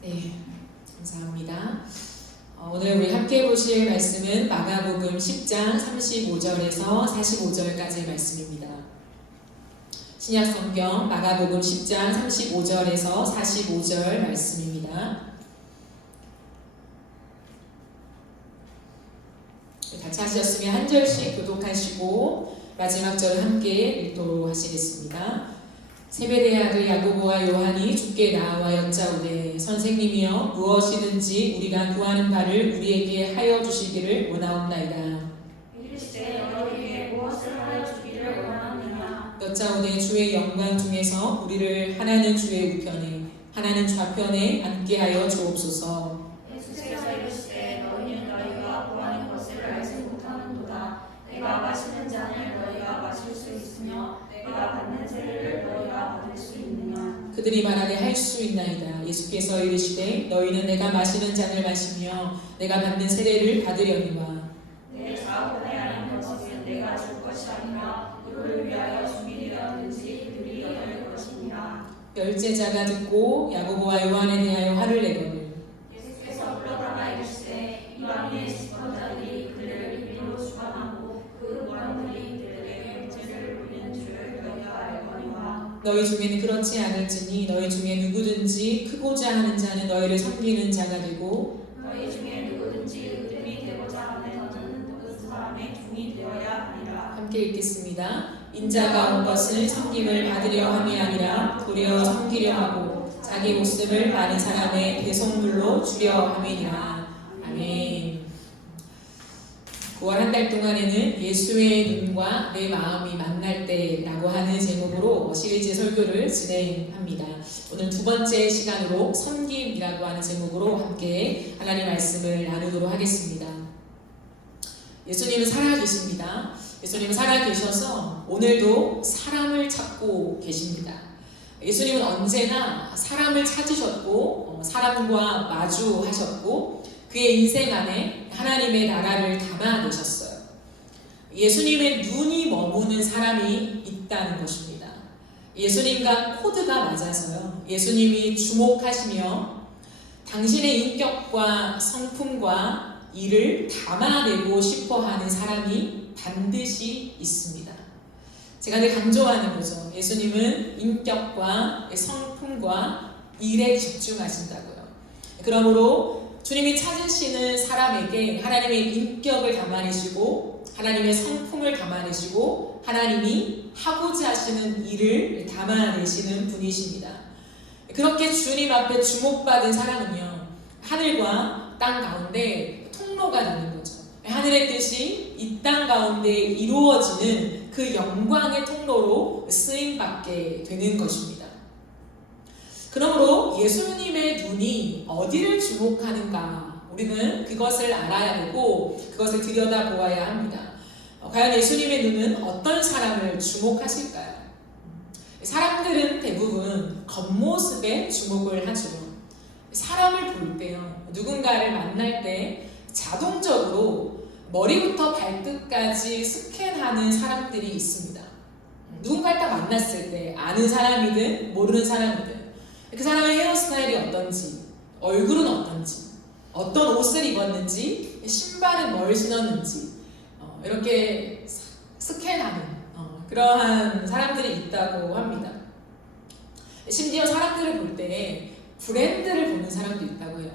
네, 감사합니다. 오늘 우리 함께 보실 말씀은 마가복음 10장 35절에서 45절까지의 말씀입니다. 신약성경 마가복음 10장 35절에서 45절 말씀입니다. 같이 하셨으면 한 절씩 교독하시고 마지막 절 함께 읽도록 하시겠습니다. 세베대의 아들 야고보와 요한이 주께 나와 여짜오되 선생님이여 무엇이든지 우리가 구하는 바를 우리에게 하여 주시기를 원하옵나이다. 이르시되 너희에게 무엇을 하여 주기를 원하느냐. 여짜오되 주의 영광 중에서 우리를 하나는 주의 우편에 하나는 좌편에 앉게 하여 주옵소서. 예수께서 이르시되 너희는 너희가 구하는 것을 알지 못하는도다. 내가 마시는 잔을 너희가 마실 수 있으며 내가 받는 세례를 너희가 받을 수 있느냐. 그들이 말하되 할 수 있나이다. 예수께서 이르시되 너희는 내가 마시는 잔을 마시며 내가 받는 세례를 받으려니와 내 자아분에 아닌 것은 내가 줄 것이 아니라 누구를 위하여 주기 되었는지 그들이 얻을 것이니라. 열제자가 듣고 야고보와 요한에 대하여 화를 내거늘 예수께서 불러다가 이르시되 이방인의 집권자들이 그들을 비밀로 주관하고 그 무람들이 그들에게 문제를 돌리는 줄을 너희가 알거니와. 너희 중에는 그렇지 않을지니 너희 중에 누구든지 크고자 하는 자는 너희를 섬기는 자가 되고 너희 중에 누구든지 의름이 되고자 하는 그 사람의 종이 되어야 하리라. 함께 읽겠습니다. 인자가 온 것은 섬김을 받으려 함이 아니라 도리어 섬기려 하고 자기 목숨을 많은 사람의 대속물로 주려 함이니라. 아멘. 9월 한 달 동안에는 예수의 눈과 내 마음이 만날 때라고 하는 제목으로 시리즈 설교를 진행합니다. 오늘 두 번째 시간으로 섬김이라고 하는 제목으로 함께 하나님 말씀을 나누도록 하겠습니다. 예수님은 살아계십니다. 예수님은 살아계셔서 오늘도 사람을 찾고 계십니다. 예수님은 언제나 사람을 찾으셨고 사람과 마주하셨고 그의 인생 안에 하나님의 나라를 담아내셨어요. 예수님의 눈이 머무는 사람이 있다는 것입니다. 예수님과 코드가 맞아서요. 예수님이 주목하시며 당신의 인격과 성품과 일을 담아내고 싶어하는 사람이 반드시 있습니다. 제가 늘 강조하는 거죠. 예수님은 인격과 성품과 일에 집중하신다고요. 그러므로 주님이 찾으시는 사람에게 하나님의 인격을 담아내시고 하나님의 성품을 담아내시고 하나님이 하고자 하시는 일을 담아내시는 분이십니다. 그렇게 주님 앞에 주목받은 사람은요, 하늘과 땅 가운데 통로가 되는 거죠. 하늘의 뜻이 이 땅 가운데 이루어지는 그 영광의 통로로 쓰임받게 되는 것입니다. 그러므로 예수님의 눈이 어디를 주목하는가 우리는 그것을 알아야 되고 그것을 들여다보아야 합니다. 과연 예수님의 눈은 어떤 사람을 주목하실까요? 사람들은 대부분 겉모습에 주목을 하죠. 사람을 볼 때요, 누군가를 만날 때 자동적으로 머리부터 발끝까지 스캔하는 사람들이 있습니다. 누군가를 딱 만났을 때 아는 사람이든 모르는 사람이든 그 사람의 헤어스타일이 어떤지, 얼굴은 어떤지, 어떤 옷을 입었는지, 신발은 뭘 신었는지 이렇게 스캔하는 그러한 사람들이 있다고 합니다. 심지어 사람들을 볼 때 브랜드를 보는 사람도 있다고 해요.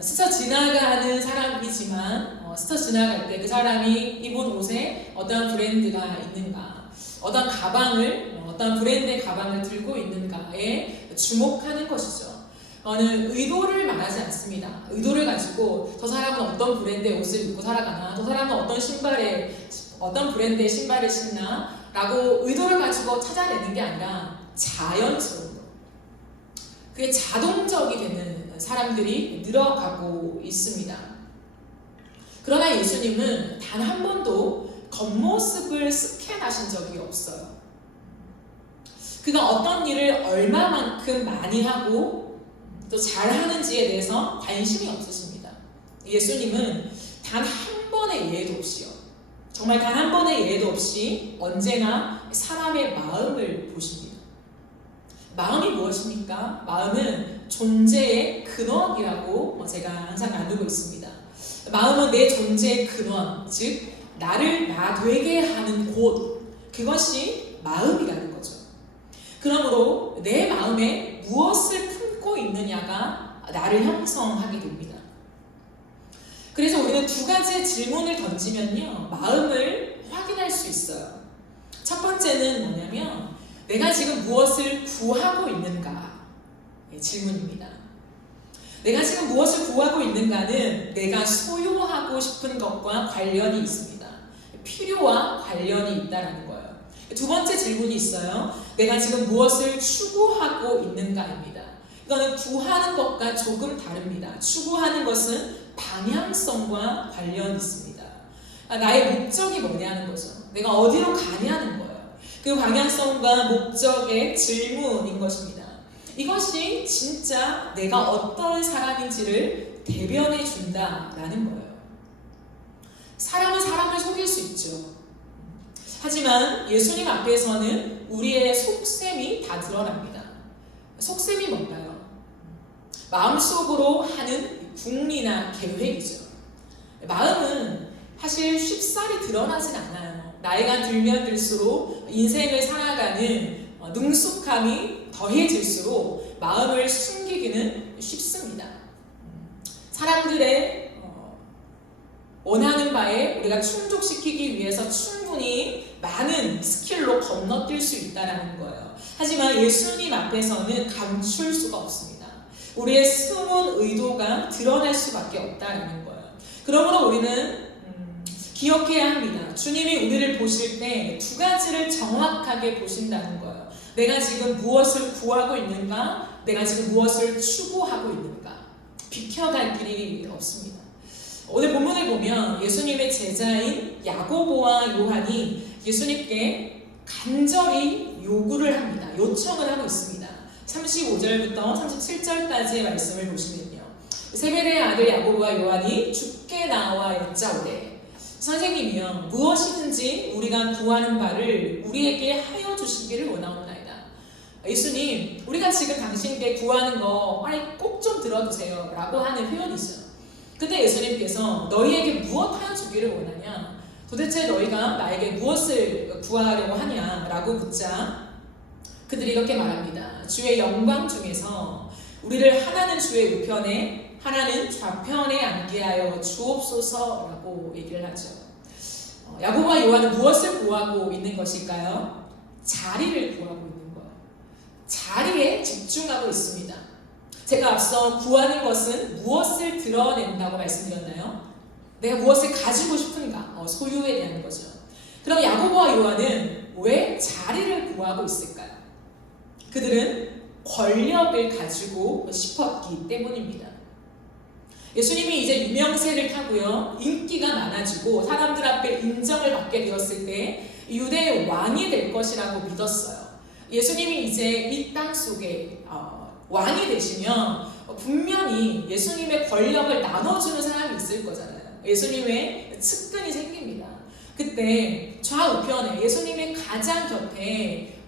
스쳐 지나가는 사람이지만 스쳐 지나갈 때 그 사람이 입은 옷에 어떤 브랜드가 있는가, 어떤 가방을 어떤 브랜드의 가방을 들고 있는가에 주목하는 것이죠. 의도를 말하지 않습니다. 의도를 가지고 저 사람은 어떤 브랜드의 옷을 입고 살아가나, 저 사람은 어떤 브랜드의 신발을 신나 라고 의도를 가지고 찾아내는 게 아니라 자연스러운, 그게 자동적이 되는 사람들이 늘어가고 있습니다. 그러나 예수님은 단 한 번도 겉모습을 스캔하신 적이 없어요. 그가 어떤 일을 얼마만큼 많이 하고 또 잘하는지에 대해서 관심이 없으십니다. 예수님은 단 한 번의 예외도 없이요, 정말 단 한 번의 예외도 없이 언제나 사람의 마음을 보십니다. 마음이 무엇입니까? 마음은 존재의 근원이라고 제가 항상 나누고 있습니다. 마음은 내 존재의 근원, 즉 나를 나 되게 하는 곳, 그것이 마음이라는 거죠. 그러므로 내 마음에 무엇을 품고 있느냐가 나를 형성하게 됩니다. 그래서 우리는 두 가지의 질문을 던지면요, 마음을 확인할 수 있어요. 첫 번째는 뭐냐면 내가 지금 무엇을 구하고 있는가? 질문입니다. 내가 지금 무엇을 구하고 있는가는 내가 소유하고 싶은 것과 관련이 있습니다. 필요와 관련이 있다는 거예요. 두 번째 질문이 있어요. 내가 지금 무엇을 추구하고 있는가입니다. 이거는 구하는 것과 조금 다릅니다. 추구하는 것은 방향성과 관련이 있습니다. 나의 목적이 뭐냐는 거죠. 내가 어디로 가냐는 거예요. 그 방향성과 목적의 질문인 것입니다. 이것이 진짜 내가 어떤 사람인지를 대변해 준다라는 거예요. 사람은 사람을 속일 수 있죠. 하지만 예수님 앞에서는 우리의 속셈이 다 드러납니다. 속셈이 뭔가요? 마음속으로 하는 궁리나 계획이죠. 마음은 사실 쉽사리 드러나진 않아요. 나이가 들면 들수록 인생을 살아가는 능숙함이 더해질수록 마음을 숨기기는 쉽습니다. 사람들의 원하는 바에 우리가 충족시키기 위해서 충분히 많은 스킬로 건너뛸 수 있다는 거예요. 하지만 예수님 앞에서는 감출 수가 없습니다. 우리의 숨은 의도가 드러날 수밖에 없다는 거예요. 그러므로 우리는 기억해야 합니다. 주님이 우리를 보실 때 두 가지를 정확하게 보신다는 거예요. 내가 지금 무엇을 구하고 있는가? 내가 지금 무엇을 추구하고 있는가? 비켜갈 길이 없습니다. 오늘 본문을 보면 예수님의 제자인 야고보와 요한이 예수님께 간절히 요구를 합니다. 요청을 하고 있습니다. 35절부터 37절까지의 말씀을 보시면요. 세베대의 아들 야고보와 요한이 주께 나와 여짜오되 선생님이여 무엇이든지 우리가 구하는 바를 우리에게 하여 주시기를 원하옵나이다. 예수님, 우리가 지금 당신께 구하는 거 빨리 꼭 좀 들어주세요 라고 하는 표현이죠. 근데 예수님께서 너희에게 무엇 하여 주기를 원하냐? 도대체 너희가 나에게 무엇을 구하려고 하냐? 라고 묻자 그들이 이렇게 말합니다. 주의 영광 중에서 우리를 하나는 주의 우편에 하나는 좌편에 앉게 하여 주옵소서라고 얘기를 하죠. 야고보와 요한은 무엇을 구하고 있는 것일까요? 자리를 구하고 있는 거예요. 자리에 집중하고 있습니다. 제가 앞서 구하는 것은 무엇을 드러낸다고 말씀드렸나요? 내가 무엇을 가지고 싶은가? 소유에 대한 거죠. 그럼 야고보와 요한은 왜 자리를 구하고 있을까요? 그들은 권력을 가지고 싶었기 때문입니다. 예수님이 이제 유명세를 타고요, 인기가 많아지고 사람들 앞에 인정을 받게 되었을 때 유대의 왕이 될 것이라고 믿었어요. 예수님이 이제 이 땅 속에 왕이 되시면 분명히 예수님의 권력을 나눠주는 사람이 있을 거잖아요. 예수님의 측근이 생깁니다. 그때 좌우편에 예수님의 가장 곁에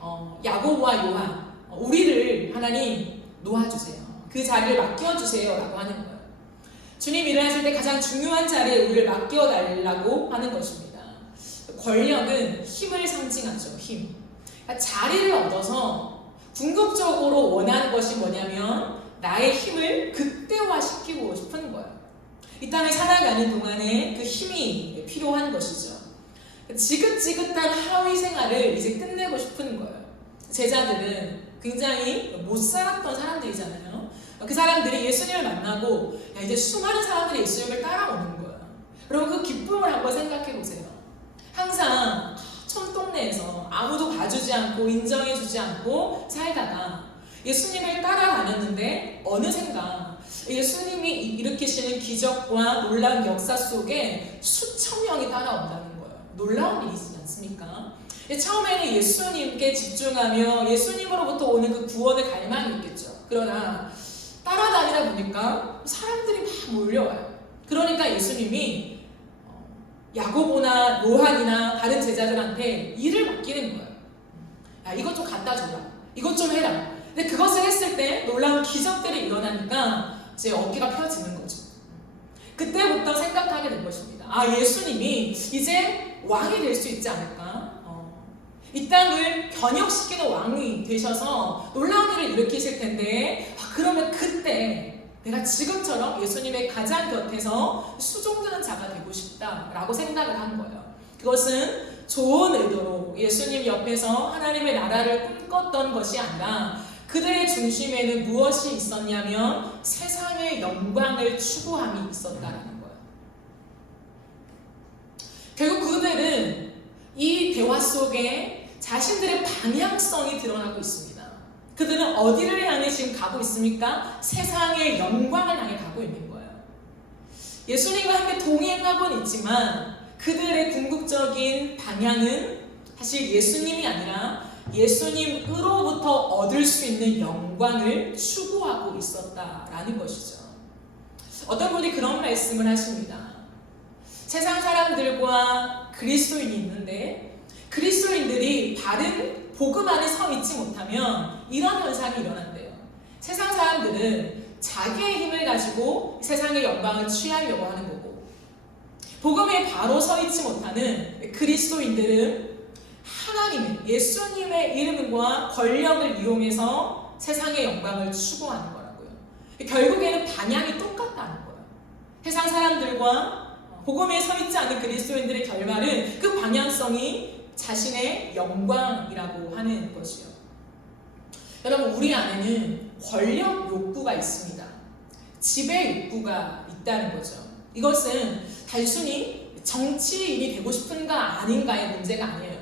야고보와 요한, 우리를 하나님 놓아주세요. 그 자리를 맡겨주세요 라고 하는 거예요. 주님 일을 하실 때 가장 중요한 자리에 우리를 맡겨달라고 하는 것입니다. 권력은 힘을 상징하죠. 힘. 그러니까 자리를 얻어서 궁극적으로 원하는 것이 뭐냐면 나의 힘을 극대화시키고 싶은 거예요. 이 땅을 살아가는 동안에 그 힘이 필요한 것이죠. 지긋지긋한 하위 생활을 이제 끝내고 싶은 거예요. 제자들은 굉장히 못 살았던 사람들이잖아요. 그 사람들이 예수님을 만나고 이제 수많은 사람들이 예수님을 따라오는 거예요. 여러분 그 기쁨을 한번 생각해 보세요. 항상 촌동네에서 아무도 봐주지 않고 인정해주지 않고 살다가 예수님을 따라다녔는데 어느샌가 예수님이 일으키시는 기적과 놀라운 역사 속에 수천 명이 따라온다는 거예요. 놀라운 일이지 않습니까? 처음에는 예수님께 집중하며 예수님으로부터 오는 그 구원의 갈망이 있겠죠. 그러나 따라다니다 보니까 사람들이 막 몰려와요. 그러니까 예수님이 야고보나 요한이나 다른 제자들한테 일을 맡기는 거예요. 야, 이것 좀 갖다 줘라. 이것 좀 해라. 근데 그것을 했을 때 놀라운 기적들이 일어나니까 제 어깨가 펴지는 거죠. 그때부터 생각하게 된 것입니다. 아, 예수님이 이제 왕이 될 수 있지 않을까? 이 땅을 변혁시키는 왕이 되셔서 놀라운 일을 일으키실 텐데, 그러면 그때 내가 지금처럼 예수님의 가장 곁에서 수종드는 자가 되고 싶다라고 생각을 한 거예요. 그것은 좋은 의도로 예수님 옆에서 하나님의 나라를 꿈꿨던 것이 아니라 그들의 중심에는 무엇이 있었냐면 세상의 영광을 추구함이 있었다라는 거예요. 결국 그들은 이 대화 속에 자신들의 방향성이 드러나고 있습니다. 그들은 어디를 향해 지금 가고 있습니까? 세상의 영광을 향해 가고 있는 거예요. 예수님과 함께 동행하고는 있지만 그들의 궁극적인 방향은 사실 예수님이 아니라 예수님으로부터 얻을 수 있는 영광을 추구하고 있었다라는 것이죠. 어떤 분이 그런 말씀을 하십니다. 세상 사람들과 그리스도인이 있는데 그리스도인들이 바른 복음 안에 서 있지 못하면 이런 현상이 일어난대요. 세상 사람들은 자기의 힘을 가지고 세상의 영광을 취하려고 하는 거고, 복음에 바로 서 있지 못하는 그리스도인들은 하나님의, 예수님의 이름과 권력을 이용해서 세상의 영광을 추구하는 거라고요. 결국에는 방향이 똑같다는 거예요. 세상 사람들과 복음에 서 있지 않은 그리스도인들의 결말은 그 방향성이 자신의 영광이라고 하는 것이요. 여러분, 우리 안에는 권력 욕구가 있습니다. 지배 욕구가 있다는 거죠. 이것은 단순히 정치인이 되고 싶은가 아닌가의 문제가 아니에요.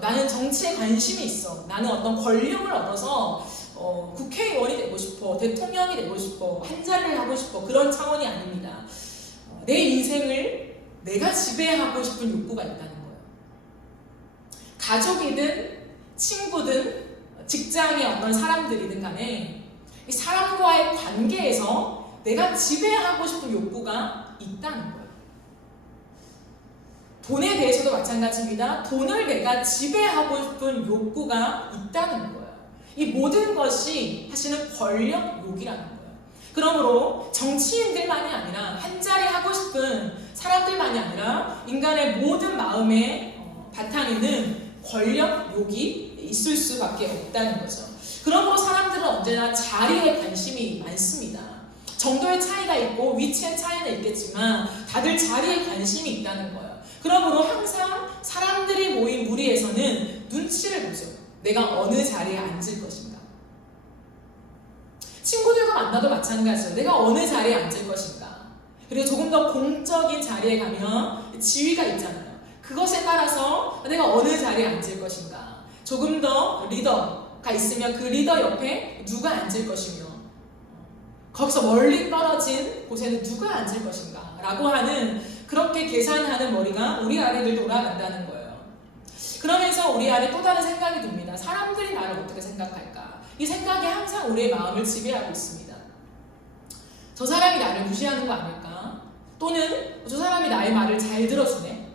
나는 정치에 관심이 있어. 나는 어떤 권력을 얻어서 국회의원이 되고 싶어. 대통령이 되고 싶어. 한 자리를 하고 싶어. 그런 차원이 아닙니다. 내 인생을 내가 지배하고 싶은 욕구가 있다는 거예요. 가족이든 친구든 직장의 어떤 사람들이든 간에 이 사람과의 관계에서 내가 지배하고 싶은 욕구가 있다는 거예요. 돈에 대해서도 마찬가지입니다. 돈을 내가 지배하고 싶은 욕구가 있다는 거예요. 이 모든 것이 사실은 권력욕이라는 거예요. 그러므로 정치인들만이 아니라 한자리 하고 싶은 사람들만이 아니라 인간의 모든 마음의 바탕에는 권력욕이 있을 수밖에 없다는 거죠. 그러므로 사람들은 언제나 자리에 관심이 많습니다. 정도의 차이가 있고 위치의 차이는 있겠지만 다들 자리에 관심이 있다는 거예요. 그러므로 항상 사람들이 모인 무리에서는 눈치를 보죠. 내가 어느 자리에 앉을 것인가. 친구들과 만나도 마찬가지죠. 내가 어느 자리에 앉을 것인가. 그리고 조금 더 공적인 자리에 가면 지위가 있잖아요. 그것에 따라서 내가 어느 자리에 앉을 것인가. 조금 더 리더가 있으면 그 리더 옆에 누가 앉을 것이며, 거기서 멀리 떨어진 곳에는 누가 앉을 것인가 라고 하는, 그렇게 계산하는 머리가 우리 안에 늘 돌아간다는 거예요. 그러면서 우리 안에 또 다른 생각이 듭니다. 사람들이 나를 어떻게 생각할까? 이 생각이 항상 우리의 마음을 지배하고 있습니다. 저 사람이 나를 무시하는 거 아닐까? 또는 저 사람이 나의 말을 잘 들어주네?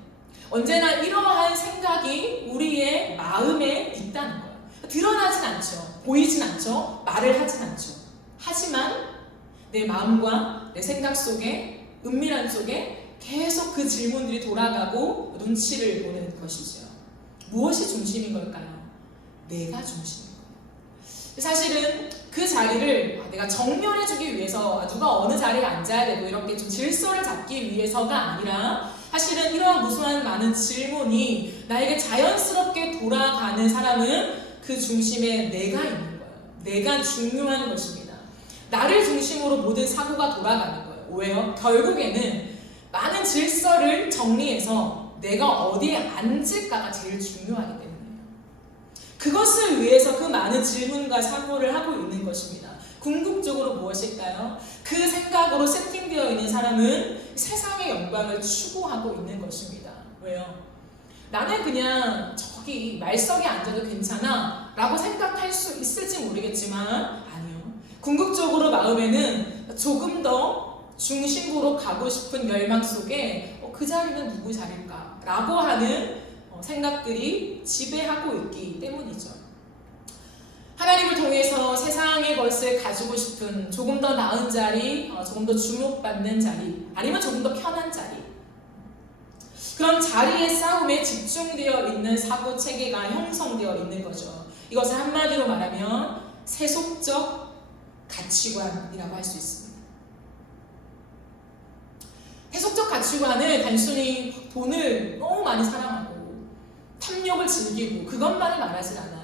언제나 이러한 생각이 우리의 마음에 있다는 거예요. 드러나진 않죠. 보이진 않죠. 말을 하진 않죠. 하지만 내 마음과 내 생각 속에, 은밀한 쪽에 계속 그 질문들이 돌아가고 눈치를 보는 것이죠. 무엇이 중심인 걸까요? 내가 중심인 거예요. 사실은 그 자리를 내가 정면해주기 위해서 누가 어느 자리에 앉아야 되고 이렇게 좀 질서를 잡기 위해서가 아니라, 사실은 이러한 무수한 많은 질문이 나에게 자연스럽게 돌아가는 사람은 그 중심에 내가 있는 거예요. 내가 중요한 것입니다. 나를 중심으로 모든 사고가 돌아가는 거예요. 왜요? 결국에는 많은 질서를 정리해서 내가 어디에 앉을까가 제일 중요하기 때문이에요. 그것을 위해서 그 많은 질문과 사고를 하고 있는 것입니다. 궁극적으로 무엇일까요? 그 생각으로 세팅되어 있는 사람은 세상의 영광을 추구하고 있는 것입니다. 왜요? 나는 그냥 저기 말석에 앉아도 괜찮아 라고 생각할 수 있을지 모르겠지만, 아니요. 궁극적으로 마음에는 조금 더 중심부로 가고 싶은 열망 속에 그 자리는 누구 자리일까? 라고 하는 생각들이 지배하고 있기 때문이죠. 하나님을 통해서 세상의 것을 가지고 싶은 조금 더 나은 자리, 조금 더 주목받는 자리, 아니면 조금 더 편한 자리, 그런 자리의 싸움에 집중되어 있는 사고 체계가 형성되어 있는 거죠. 이것을 한마디로 말하면 세속적 가치관이라고 할 수 있습니다. 세속적 가치관은 단순히 돈을 너무 많이 사랑하고 탐욕을 즐기고 그것만을 말하지 않아요.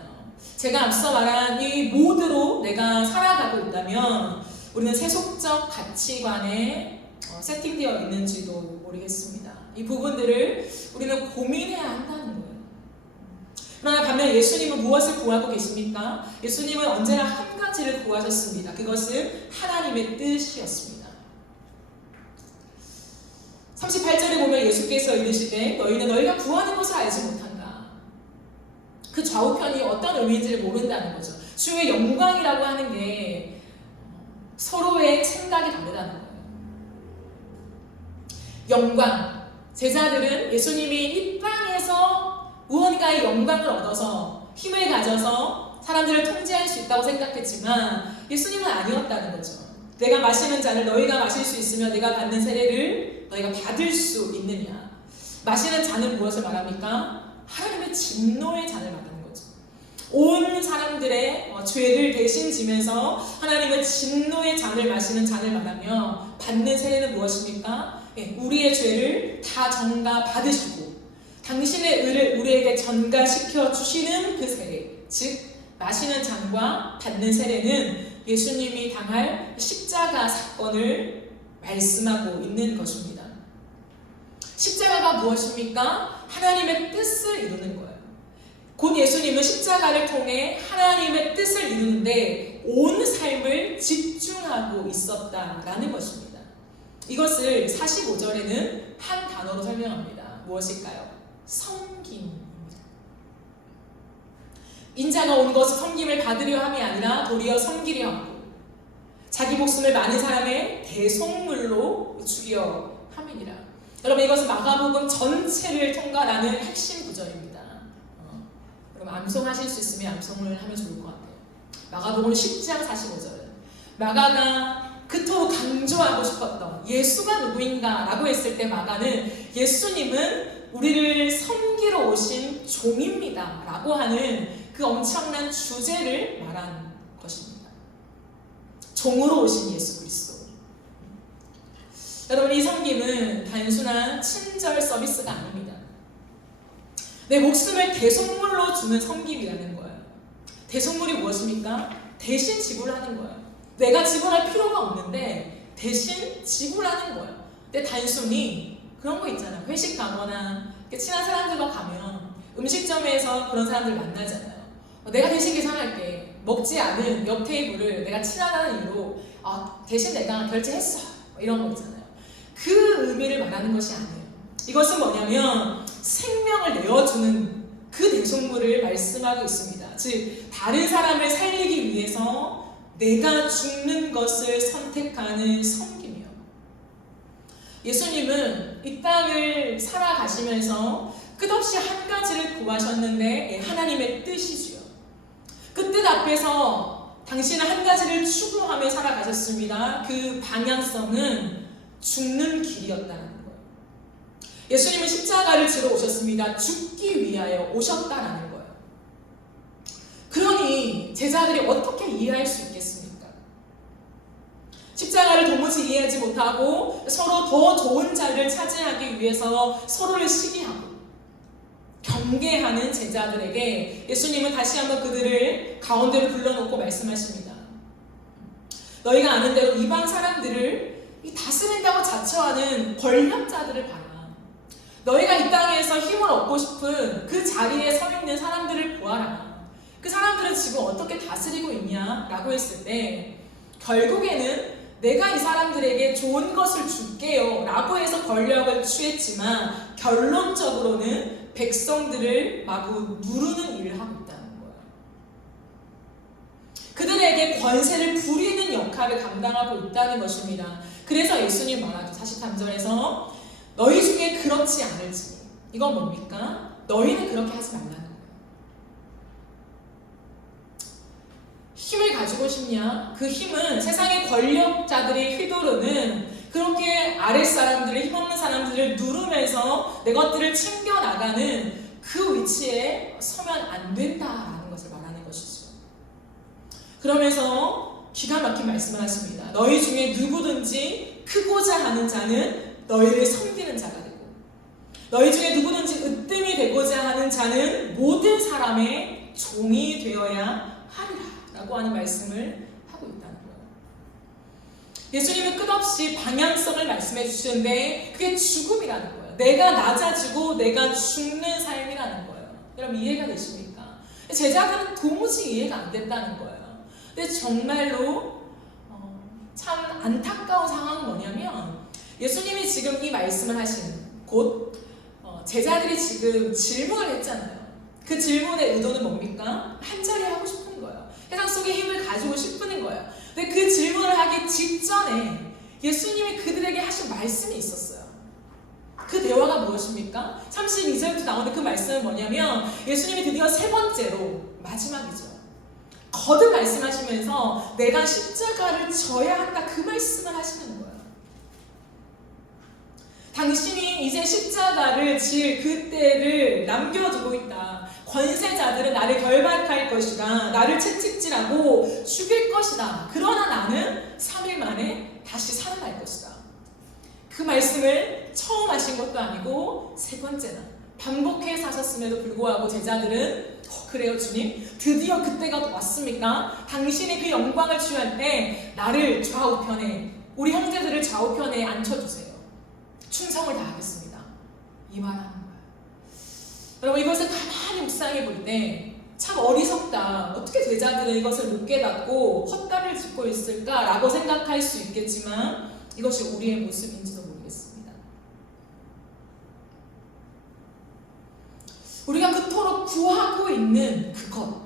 제가 앞서 말한 이 모드로 내가 살아가고 있다면 우리는 세속적 가치관에 세팅되어 있는지도 모르겠습니다. 이 부분들을 우리는 고민해야 한다는 거예요. 그러나 반면 예수님은 무엇을 구하고 계십니까? 예수님은 언제나 한 가지를 구하셨습니다. 그것은 하나님의 뜻이었습니다. 38절에 보면 예수께서 이르시되 너희는 너희가 구하는 것을 알지 못한다. 그 좌우편이 어떤 의미인지를 모른다는 거죠. 주의 영광이라고 하는 게 서로의 생각이 다르다는 거예요. 영광. 제자들은 예수님이 이 땅에서 무언가의 영광을 얻어서 힘을 가져서 사람들을 통제할 수 있다고 생각했지만 예수님은 아니었다는 거죠. 내가 마시는 잔을 너희가 마실 수 있으며 내가 받는 세례를 너희가 받을 수 있느냐. 마시는 잔은 무엇을 말합니까? 하나님의 진노의 잔을 말하는 거죠. 온 사람들의 죄를 대신 지면서 하나님의 진노의 잔을 마시는 잔을 말하며 받는 세례는 무엇입니까? 우리의 죄를 다 전가 받으시고 당신의 의를 우리에게 전가시켜 주시는 그 세례, 즉 마시는 잔과 받는 세례는 예수님이 당할 십자가 사건을 말씀하고 있는 것입니다. 십자가가 무엇입니까? 하나님의 뜻을 이루는 거예요. 곧 예수님은 십자가를 통해 하나님의 뜻을 이루는데 온 삶을 집중하고 있었다라는 것입니다. 이것을 45절에는 한 단어로 설명합니다. 무엇일까요? 섬김입니다. 인자가 온 것은 섬김을 받으려 함이 아니라 도리어 섬기려 하고 자기 목숨을 많은 사람의 대속물로 죽여 함이니라. 여러분 이것은 마가복음 전체를 통과하는 핵심 구절입니다. 여러분 암송하실 수 있으면 암송을 하면 좋을 것 같아요. 마가복음 10장 45절은 마가가 그토록 강조하고 싶었던 예수가 누구인가 라고 했을 때 마가는 예수님은 우리를 섬기러 오신 종입니다 라고 하는 그 엄청난 주제를 말한 것입니다. 종으로 오신 예수 그리스도. 여러분 이 섬김은 단순한 친절 서비스가 아닙니다. 내 목숨을 대속물로 주는 섬김이라는 거예요. 대속물이 무엇입니까? 대신 지불하는 거예요. 내가 지불할 필요가 없는데 대신 지불하는 거예요. 근데 단순히 그런 거 있잖아요. 회식 가거나 친한 사람들과 가면 음식점에서 그런 사람들 만나잖아요. 내가 대신 계산할게. 먹지 않은 옆 테이블을 내가 친하다는 이유로 대신 내가 결제했어. 이런 거 있잖아요. 그 의미를 말하는 것이 아니에요. 이것은 뭐냐면 생명을 내어주는 그 대속물을 말씀하고 있습니다. 즉 다른 사람을 살리기 위해서 내가 죽는 것을 선택하는 섬김이요. 예수님은 이 땅을 살아가시면서 끝없이 한 가지를 구하셨는데 하나님의 뜻이지요. 그 뜻 앞에서 당신은 한 가지를 추구하며 살아가셨습니다. 그 방향성은 죽는 길이었다는 거예요. 예수님은 십자가를 지러 오셨습니다. 죽기 위하여 오셨다라는 거예요. 그러니 제자들이 어떻게 이해할 수 있겠습니까? 십자가를 도무지 이해하지 못하고 서로 더 좋은 자리를 차지하기 위해서 서로를 시기하고 경계하는 제자들에게 예수님은 다시 한번 그들을 가운데로 불러놓고 말씀하십니다. 너희가 아는 대로 이방 사람들을 다스린다고 자처하는 권력자들을 봐라. 너희가 이 땅에서 힘을 얻고 싶은 그 자리에 서 있는 사람들을 보아라. 그 사람들은 지금 어떻게 다스리고 있냐? 라고 했을 때 결국에는 내가 이 사람들에게 좋은 것을 줄게요 라고 해서 권력을 취했지만 결론적으로는 백성들을 마구 누르는 일을 하고 있다는 거예요. 그들에게 권세를 부리는 역할을 감당하고 있다는 것입니다. 그래서 예수님 말하죠. 43절에서 너희 중에 그렇지 않을지. 이건 뭡니까? 너희는 그렇게 하지 말라는 거예요. 가지고 싶냐? 그 힘은 세상의 권력자들이 휘두르는 그렇게 아랫사람들을, 힘없는 사람들을 누르면서 내 것들을 챙겨나가는 그 위치에 서면 안 된다라는 것을 말하는 것이죠. 그러면서 기가 막힌 말씀을 하십니다. 너희 중에 누구든지 크고자 하는 자는 너희를 섬기는 자가 되고, 너희 중에 누구든지 으뜸이 되고자 하는 자는 모든 사람의 종이 되어야 하리라 라고 하는 말씀을 하고 있다는 거예요. 예수님은 끝없이 방향성을 말씀해 주시는데 그게 죽음이라는 거예요. 내가 낮아지고 내가 죽는 삶이라는 거예요. 여러분 이해가 되십니까? 제자들은 도무지 이해가 안 됐다는 거예요. 근데 정말로 참 안타까운 상황은 뭐냐면 예수님이 지금 이 말씀을 하신 곧 제자들이 지금 질문을 했잖아요. 그 질문의 의도는 뭡니까? 한 자리 하고 싶은 거예요. 세상 속에 힘을 가지고 싶은 거예요. 근데 그 질문을 하기 직전에 예수님이 그들에게 하신 말씀이 있었어요. 그 대화가 무엇입니까? 32절부터 나오는 그 말씀은 뭐냐면 예수님이 드디어 세 번째로 마지막이죠. 거듭 말씀하시면서 내가 십자가를 져야 한다 그 말씀을 하시는 거예요. 당신이 이제 십자가를 질 그때를 남겨두고 있다. 권세자들은 나를 결박할 것이다. 나를 채찍질하고 죽일 것이다. 그러나 나는 3일 만에 다시 살아날 것이다. 그 말씀을 처음 하신 것도 아니고 세 번째나 반복해서 하셨음에도 불구하고 제자들은 그래요 주님? 드디어 그때가 왔습니까? 당신이 그 영광을 취할 때 나를 좌우편에, 우리 형제들을 좌우편에 앉혀주세요. 충성을 다하겠습니다. 이 말하는 거예요. 여러분 이것을 가만히 묵상해 볼 때 참 어리석다. 어떻게 제자들은 이것을 못 깨닫고 헛다리를 짚고 있을까라고 생각할 수 있겠지만 이것이 우리의 모습인지도 모르겠습니다. 우리가 그토록 구하고 있는 그것,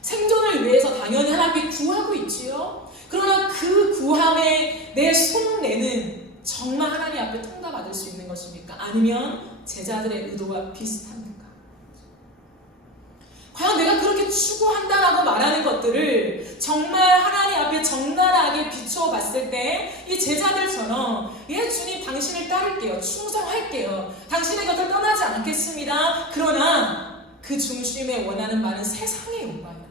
생존을 위해서 당연히 하나님께 구하고 있지요. 그러나 그 구함에 내 손내는 정말 하나님 앞에 통과받을 수 있는 것입니까? 아니면 제자들의 의도와 비슷합니까? 과연 내가 그렇게 추구한다라고 말하는 것들을 정말 하나님 앞에 정갈하게 비추어 봤을 때 이 제자들처럼 예 주님 당신을 따를게요. 충성할게요. 당신의 곁을 떠나지 않겠습니다. 그러나 그 중심에 원하는 바는 세상의 영광이다.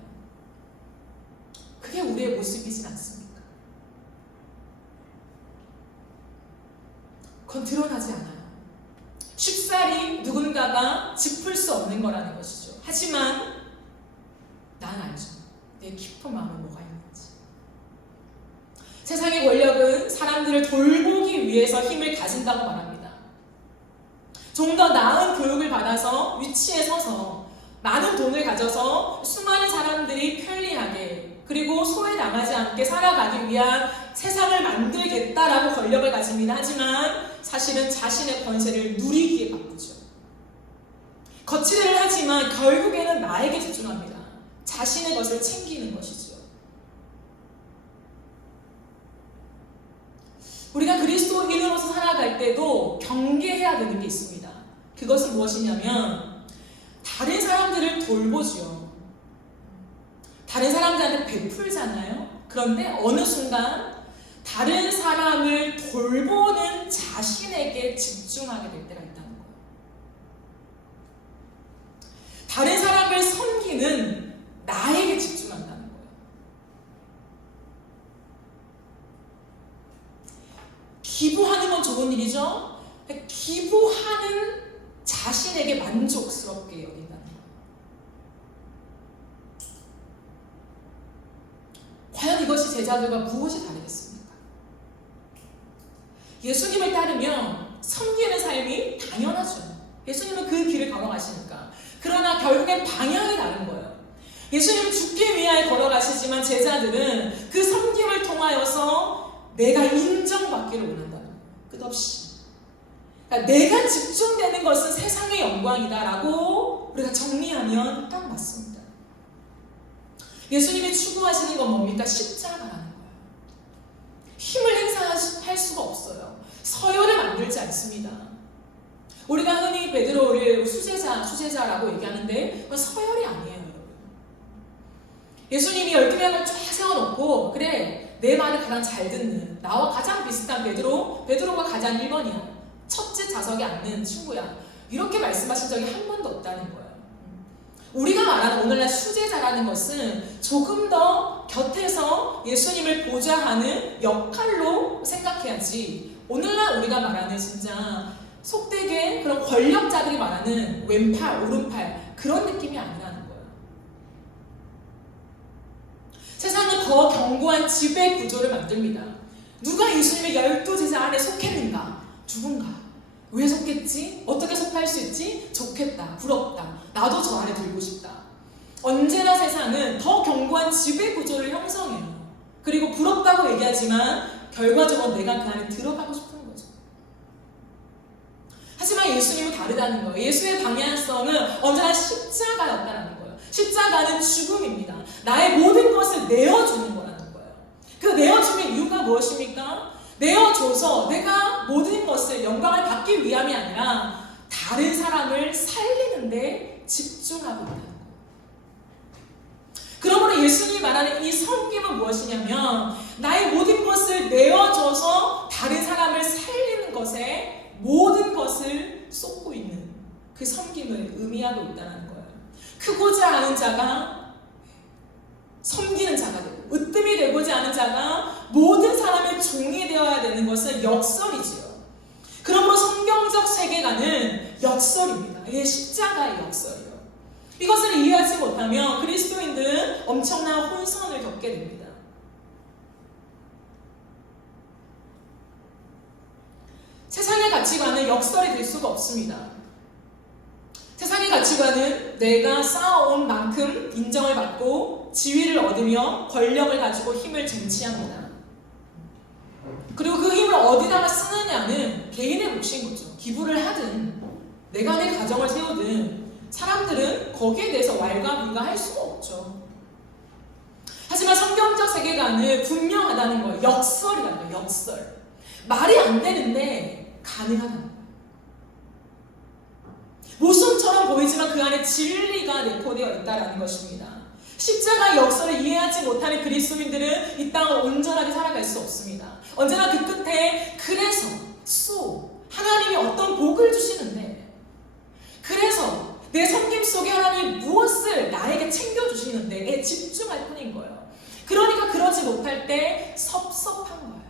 그게 우리의 모습이진 않습니까? 그건 드러나지 않아요. 쉽사리 누군가가 짚을 수 없는 거라는 것이죠. 하지만 난 알죠. 내 깊은 마음에 뭐가 있는지. 세상의 권력은 사람들을 돌보기 위해서 힘을 가진다고 말합니다. 좀 더 나은 교육을 받아서 위치에 서서 많은 돈을 가져서 수많은 사람들이 편리하게 그리고 소외당하지 않게 살아가기 위한 세상을 만들겠다라고 권력을 가집니다. 하지만 사실은 자신의 권세를 누리기에 바쁘죠. 거칠을 하지만 결국에는 나에게 집중합니다. 자신의 것을 챙기는 것이죠. 우리가 그리스도인으로서 살아갈 때도 경계해야 되는 게 있습니다. 그것은 무엇이냐면 다른 사람들을 돌보죠. 다른 사람들한테 베풀잖아요. 그런데 어느 순간 다른 사람을 돌보는 자신에게 집중하게 될 때가 있다는 거예요. 다른 사람을 섬기는 나에게 집중한다는 거예요. 기부하는 건 좋은 일이죠. 기부하는 자신에게 만족스럽게 여긴다는 거예요. 과연 이것이 제자들과 무엇이 다르겠습니까? 예수님을 따르면 섬기는 삶이 당연하죠. 예수님은 그 길을 걸어가시니까. 그러나 결국엔 방향이 다른 거예요. 예수님은 죽기 위하여 걸어가시지만 제자들은 그 섬김을 통하여서 내가 인정받기를 원한다는 거예요. 끝없이. 그러니까 내가 집중되는 것은 세상의 영광이다라고 우리가 정리하면 딱 맞습니다. 예수님이 추구하시는 건 뭡니까? 십자가라는 거예요. 힘을 행사할 수가 없어요. 서열을 만들지 않습니다. 우리가 흔히 베드로를 수제자라고 얘기하는데 그건 서열이 아니에요, 여러분. 예수님이 12명을 쫙 세워놓고 그래 내 말을 가장 잘 듣는 나와 가장 비슷한 베드로가 가장 1번이야. 첫째 좌석에 앉는 친구야. 이렇게 말씀하신 적이 한 번도 없다는 거예요. 우리가 말하는 오늘날 수제자라는 것은 조금 더 곁에서 예수님을 보좌하는 역할로 생각해야지, 오늘날 우리가 말하는 진짜 속되게 그런 권력자들이 말하는 왼팔 오른팔 그런 느낌이 아니라는 거예요. 세상은 더 견고한 지배 구조를 만듭니다. 누가 예수님의 12제자 안에 속했는가? 누군가? 왜 속했지? 어떻게 속할 수 있지? 좋겠다, 부럽다, 나도 저 안에 들고 싶다. 언제나 세상은 더 견고한 지배 구조를 형성해요. 그리고 부럽다고 얘기하지만 결과적으로 내가 그 안에 들어가고 싶은 거죠. 하지만 예수님은 다르다는 거예요. 예수의 방향성은 언제나 십자가였다는 거예요. 십자가는 죽음입니다. 나의 모든 것을 내어주는 거라는 거예요. 그 내어주는 이유가 무엇입니까? 내어줘서 내가 모든 것을 영광을 받기 위함이 아니라 다른 사람을 살리는데 집중하고 있다는 거예요. 그러므로 예수님이 말하는 이 섬김은 무엇이냐면 나의 모든 것을 내어줘서 다른 사람을 살리는 것에 모든 것을 쏟고 있는 그 섬김을 의미하고 있다는 거예요. 크고자 하는 자가 섬기는 자가 되고 으뜸이 되고자 하는 자가 모든 사람의 종이 되어야 되는 것은 역설이지요. 그러므로 성경적 세계관은 역설입니다. 이게 십자가의 역설이에요. 이것을 이해하지 못하면 그리스도인들은 엄청난 혼선을 겪게 됩니다. 세상의 가치관은 역설이 될 수가 없습니다. 세상의 가치관은 내가 쌓아온 만큼 인정을 받고 지위를 얻으며 권력을 가지고 힘을 쟁취합니다. 그리고 그 힘을 어디다가 쓰느냐는 개인의 몫인 거죠. 기부를 하든 내가 내 가정을 세우든 사람들은 거기에 대해서 왈가불가할 수가 없죠. 하지만 성경적 세계관은 분명하다는 거예요. 역설이라는 거예요. 역설. 말이 안 되는데 가능하다는 거예요. 모순처럼 보이지만 그 안에 진리가 내포되어 있다는 것입니다. 십자가의 역설을 이해하지 못하는 그리스도인들은 이 땅을 온전하게 살아갈 수 없습니다. 언제나 그 끝에 그래서 하나님이 어떤 복을 주시는데, 그래서 내 섬김 속에 하나님이 무엇을 나에게 챙겨주시는데에 집중할 뿐인 거예요. 그러니까 그러지 못할 때 섭섭한 거예요.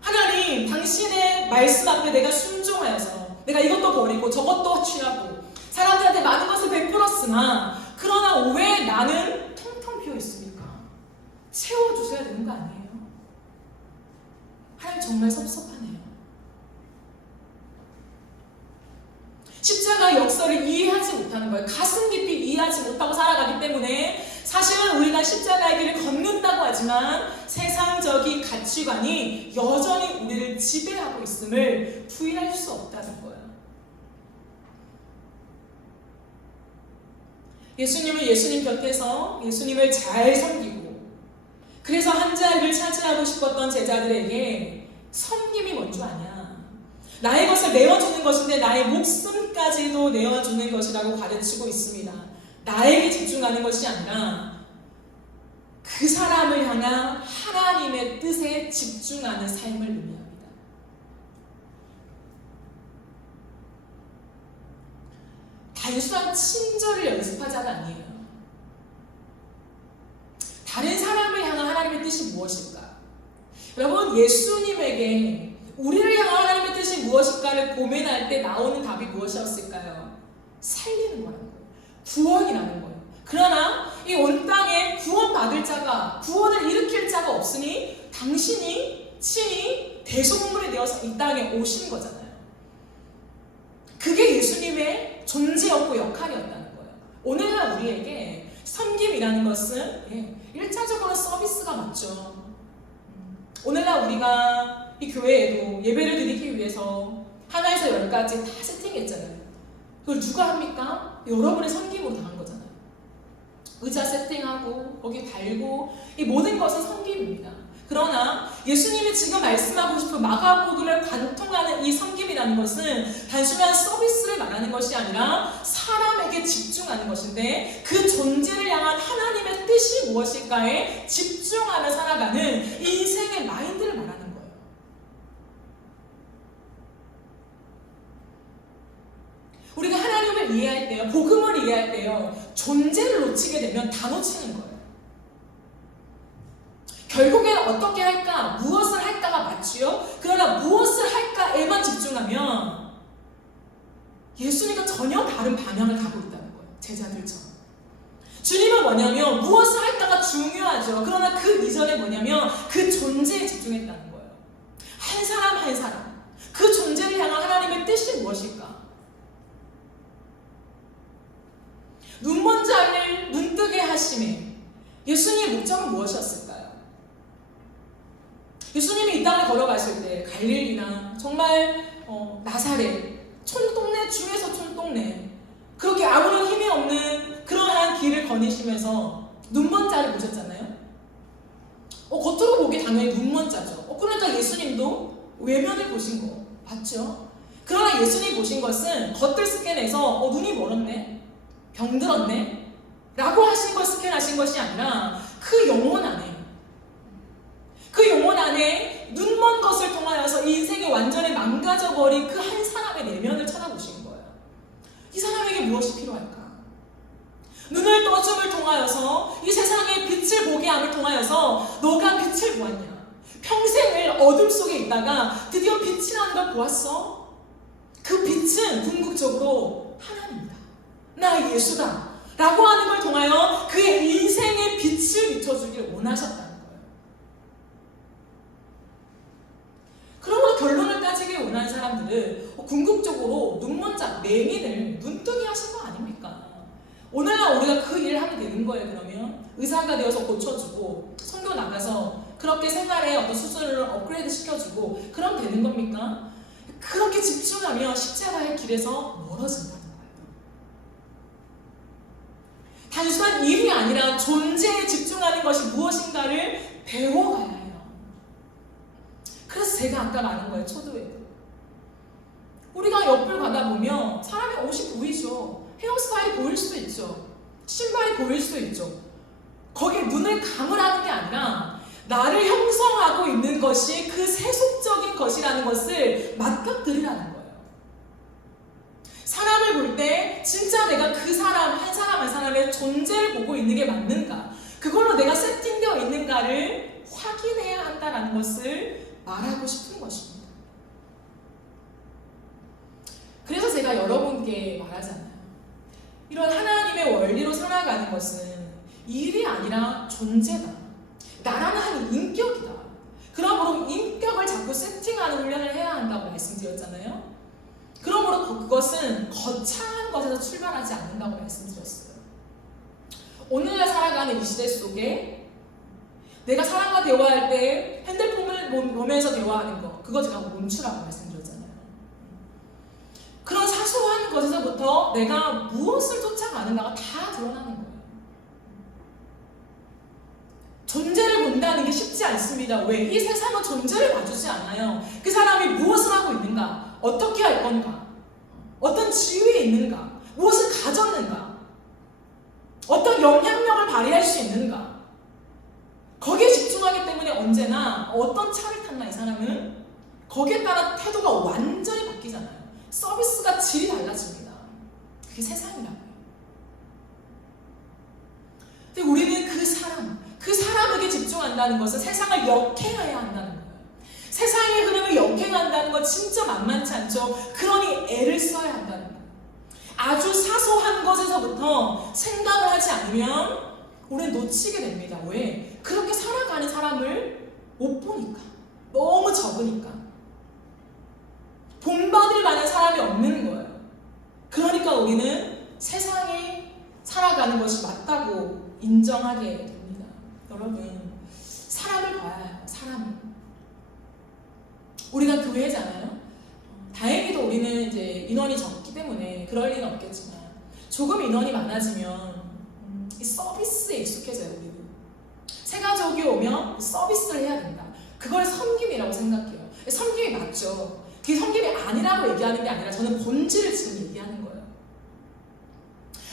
하나님, 당신의 말씀 앞에 내가 순종하여서 내가 이것도 버리고 저것도 취하고 사람들한테 많은 것을 베풀었으나 그러나 왜 나는 텅텅 비어 있습니까? 채워주셔야 되는 거 아니에요? 하나님 정말 섭섭하네요. 십자가의 역설을 이해하지 못하는 거예요. 가슴 깊이 이해하지 못하고 살아가기 때문에 사실은 우리가 십자가의 길을 걷는다고 하지만 세상적인 가치관이 여전히 우리를 지배하고 있음을 부인할 수 없다는 거예요. 예수님은 예수님 곁에서 예수님을 잘 섬기고 그래서 한 자리를 차지하고 싶었던 제자들에게 섬김이 뭔 줄 아냐? 나의 것을 내어주는 것인데 나의 목숨까지도 내어주는 것이라고 가르치고 있습니다. 나에게 집중하는 것이 아니라 그 사람을 향한 하나님의 뜻에 집중하는 삶을 의미합니다. 단순한 친절을 연습하자가 아니에요. 다른 사람을 향한 하나님의 뜻이 무엇일까? 여러분, 예수님에게 우리를 향한 하나님의 뜻이 무엇일까를 고민할 때 나오는 답이 무엇이었을까요? 살리는 거라는 거예요. 구원이라는 거예요. 그러나 이 온 땅에 구원받을 자가, 구원을 일으킬 자가 없으니 당신이 친히 대속물이 되어서 이 땅에 오신 거잖아요. 그게 예수님의 존재였고 역할이었다는 거예요. 오늘날 우리에게 섬김이라는 것은 일차적으로 서비스가 맞죠. 오늘날 우리가 이 교회에도 예배를 드리기 위해서 하나에서 10가지 다 세팅했잖아요. 그걸 누가 합니까? 여러분의 섬김으로 다 한 거잖아요. 의자 세팅하고 거기 달고 이 모든 것은 섬김입니다. 그러나 예수님이 지금 말씀하고 싶은 마가복음을 관통하는 이 섬김이라는 것은 단순한 서비스를 말하는 것이 아니라 사람에게 집중하는 것인데 그 존재를 향한 하나님의 뜻이 무엇일까에 집중하며 살아가는 인생의 마인드를 말하는 거예요. 우리가 하나님을 이해할 때요, 복음을 이해할 때요, 존재를 놓치게 되면 다 놓치는 거예요. 결국에는 어떻게 할까, 무엇을 할까가 맞지요. 그러나 무엇을 할까에만 집중하면 예수님과 전혀 다른 방향을 가고 있다는 거예요. 제자들처럼. 주님은 뭐냐면 무엇을 할까가 중요하죠. 그러나 그 이전에 뭐냐면 그 존재에 집중했다는 거예요. 한 사람 한 사람, 그 존재를 향한 하나님의 뜻이 무엇일까? 눈먼 자를 눈뜨게 하심에 예수님의 목적은 무엇이었을까요? 예수님이 이 땅을 걸어가실 때 갈릴리나 정말 나사렛, 촌동네 중에서 촌동네, 그렇게 아무런 힘이 없는 그러한 길을 거니시면서 눈먼 자를 보셨잖아요. 겉으로 보기 당연히 눈먼 자죠. 그러니까 예수님도 외면을 보신 거 맞죠? 그러나 예수님이 보신 것은 겉을 스캔해서 눈이 멀었네, 병들었네 라고 하신 걸 스캔하신 것이 아니라 그 영혼 안에, 그 영혼 안에 눈먼 것을 통하여서 인생이 완전히 망가져버린 그 한 사람의 내면을 쳐다보신 거예요. 이 사람에게 무엇이 필요할까? 눈을 떠줌을 통하여서 이 세상의 빛을 보게 함을 통하여서 너가 빛을 보았냐? 평생을 어둠 속에 있다가 드디어 빛이 나는 걸 보았어? 그 빛은 궁극적으로 하나님이다, 나 예수다 라고 하는 걸 통하여 그의 인생의 빛을 비춰주기를 원하셨다. 그러므로 결론을 따지기 원하는 사람들은 궁극적으로 눈먼 자, 맹인을 눈뜨게 하신 거 아닙니까? 오늘날 우리가 그 일을 하면 되는 거예요. 그러면 의사가 되어서 고쳐주고 선교 나가서 그렇게 생활의 어떤 수준을 업그레이드 시켜주고 그럼 되는 겁니까? 그렇게 집중하면 십자가의 길에서 멀어진다는 거예요. 단순한 일이 아니라 존재에 집중하는 것이 무엇인가를 배워가야 해요. 그래서 제가 아까 말한 거예요. 초도에도 우리가 옆을 가다 보면 사람의 옷이 보이죠. 헤어스타일이 보일 수도 있죠. 신발이 보일 수도 있죠. 거기에 눈을 감으라는 게 아니라 나를 형성하고 있는 것이 그 세속적인 것이라는 것을 맞닥뜨리라는 거예요. 사람을 볼 때 진짜 내가 그 사람 한 사람 한 사람의 존재를 보고 있는 게 맞는가, 그걸로 내가 세팅되어 있는가를 확인해야 한다는 것을 말하고 싶은 것입니다. 그래서 제가 여러분께 말하잖아요. 이런 하나님의 원리로 살아가는 것은 일이 아니라 존재다, 나라는 한 인격이다. 그러므로 인격을 자꾸 세팅하는 훈련을 해야 한다고 말씀드렸잖아요. 그러므로 그것은 거창한 것에서 출발하지 않는다고 말씀드렸어요. 오늘날 살아가는 이 시대 속에 내가 사람과 대화할 때 핸드폰을 보면서 대화하는 거, 그거 제가 멈추라고 말씀드렸잖아요. 그런 사소한 것에서부터 내가 무엇을 쫓아가는가가 다 드러나는 거예요. 존재를 본다는 게 쉽지 않습니다. 왜? 이 세상은 존재를 봐주지 않아요. 그 사람이 무엇을 하고 있는가, 어떻게 할 건가, 어떤 지위에 있는가, 무엇을 가졌는가, 어떤 영향력을 발휘할 수 있는가, 거기에 집중하기 때문에 언제나 어떤 차를 탔나 이 사람은 거기에 따라 태도가 완전히 바뀌잖아요. 서비스가 질이 달라집니다. 그게 세상이라고요. 근데 우리는 그 사람에게 집중한다는 것은 세상을 역행해야 한다는 거예요. 세상의 흐름을 역행한다는 건 진짜 만만치 않죠. 그러니 애를 써야 한다는 거예요. 아주 사소한 것에서부터 생각을 하지 않으면 우리는 놓치게 됩니다. 왜? 그렇게 살아가는 사람을 못 보니까, 너무 적으니까, 본받을 만한 사람이 없는 거예요. 그러니까 우리는 세상에 살아가는 것이 맞다고 인정하게 됩니다. 여러분, 사람을 봐야 해요. 사람을. 우리가 교회잖아요. 다행히도 우리는 이제 인원이 적기 때문에 그럴 리는 없겠지만 조금 인원이 많아지면 이 서비스에 익숙해져요. 우리는 새 가족이 오면 서비스를 해야 된다. 그걸 섬김이라고 생각해요. 섬김이 맞죠. 그게 섬김이 아니라고 얘기하는 게 아니라 저는 본질을 지금 얘기하는 거예요.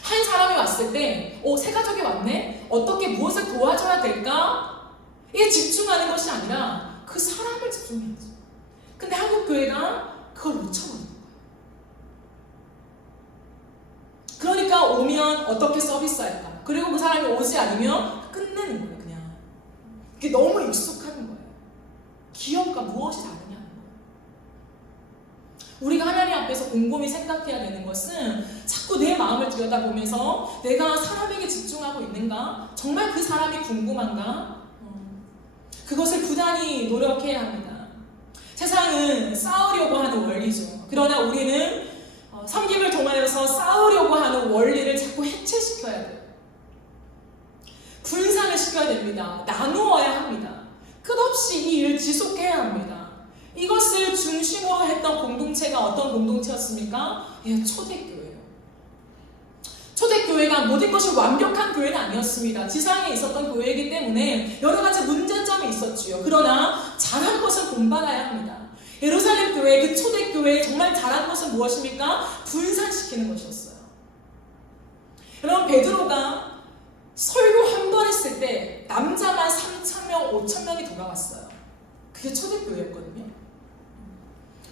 한 사람이 왔을 때, 새 가족이 왔네? 어떻게 무엇을 도와줘야 될까? 이게 집중하는 것이 아니라 그 사람을 집중해야죠. 근데 한국 교회가 그걸 놓쳐버리는 거예요. 그러니까 오면 어떻게 서비스할까? 그리고 그 사람이 오지 않으면 끝내는 거예요, 그냥. 그게 너무 익숙한 거예요. 기업과 무엇이 다르냐는 거예요. 우리가 하나님 앞에서 곰곰이 생각해야 되는 것은 자꾸 내 마음을 들여다보면서 내가 사람에게 집중하고 있는가? 정말 그 사람이 궁금한가? 그것을 부단히 노력해야 합니다. 세상은 싸우려고 하는 원리죠. 그러나 우리는 섬김을 통하여서 싸우려고 하는 원리를 자꾸 해체시켜야 돼요. 분산을 시켜야 됩니다. 나누어야 합니다. 끝없이 이 일을 지속해야 합니다. 이것을 중심으로 했던 공동체가 어떤 공동체였습니까? 초대교회예요. 초대교회가 모든 것이 완벽한 교회는 아니었습니다. 지상에 있었던 교회이기 때문에 여러 가지 문제점이 있었지요. 그러나 잘한 것은 본받아야 합니다. 예루살렘 교회, 그 초대교회에 정말 잘한 것은 무엇입니까? 분산시키는 것이었어요. 여러분, 베드로가 설교 한 번 했을 때 남자만 3,000명, 5,000명이 돌아왔어요. 그게 초대교회였거든요.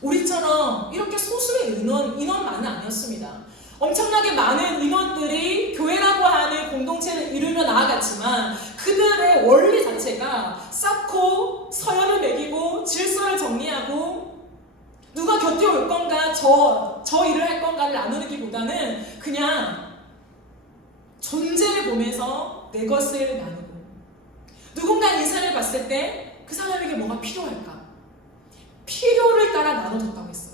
우리처럼 이렇게 소수의 인원만은 아니었습니다. 엄청나게 많은 인원들이 교회라고 하는 공동체를 이루며 나아갔지만 그들의 원리 자체가 쌓고 서열을 매기고 질서를 정리하고 누가 곁에 올 건가 저 일을 할 건가를 나누기보다는 그냥 존재를 보면서 내 것을 나누고 누군가 인사를 봤을 때 그 사람에게 뭐가 필요할까? 필요를 따라 나눠줬다고 했어요.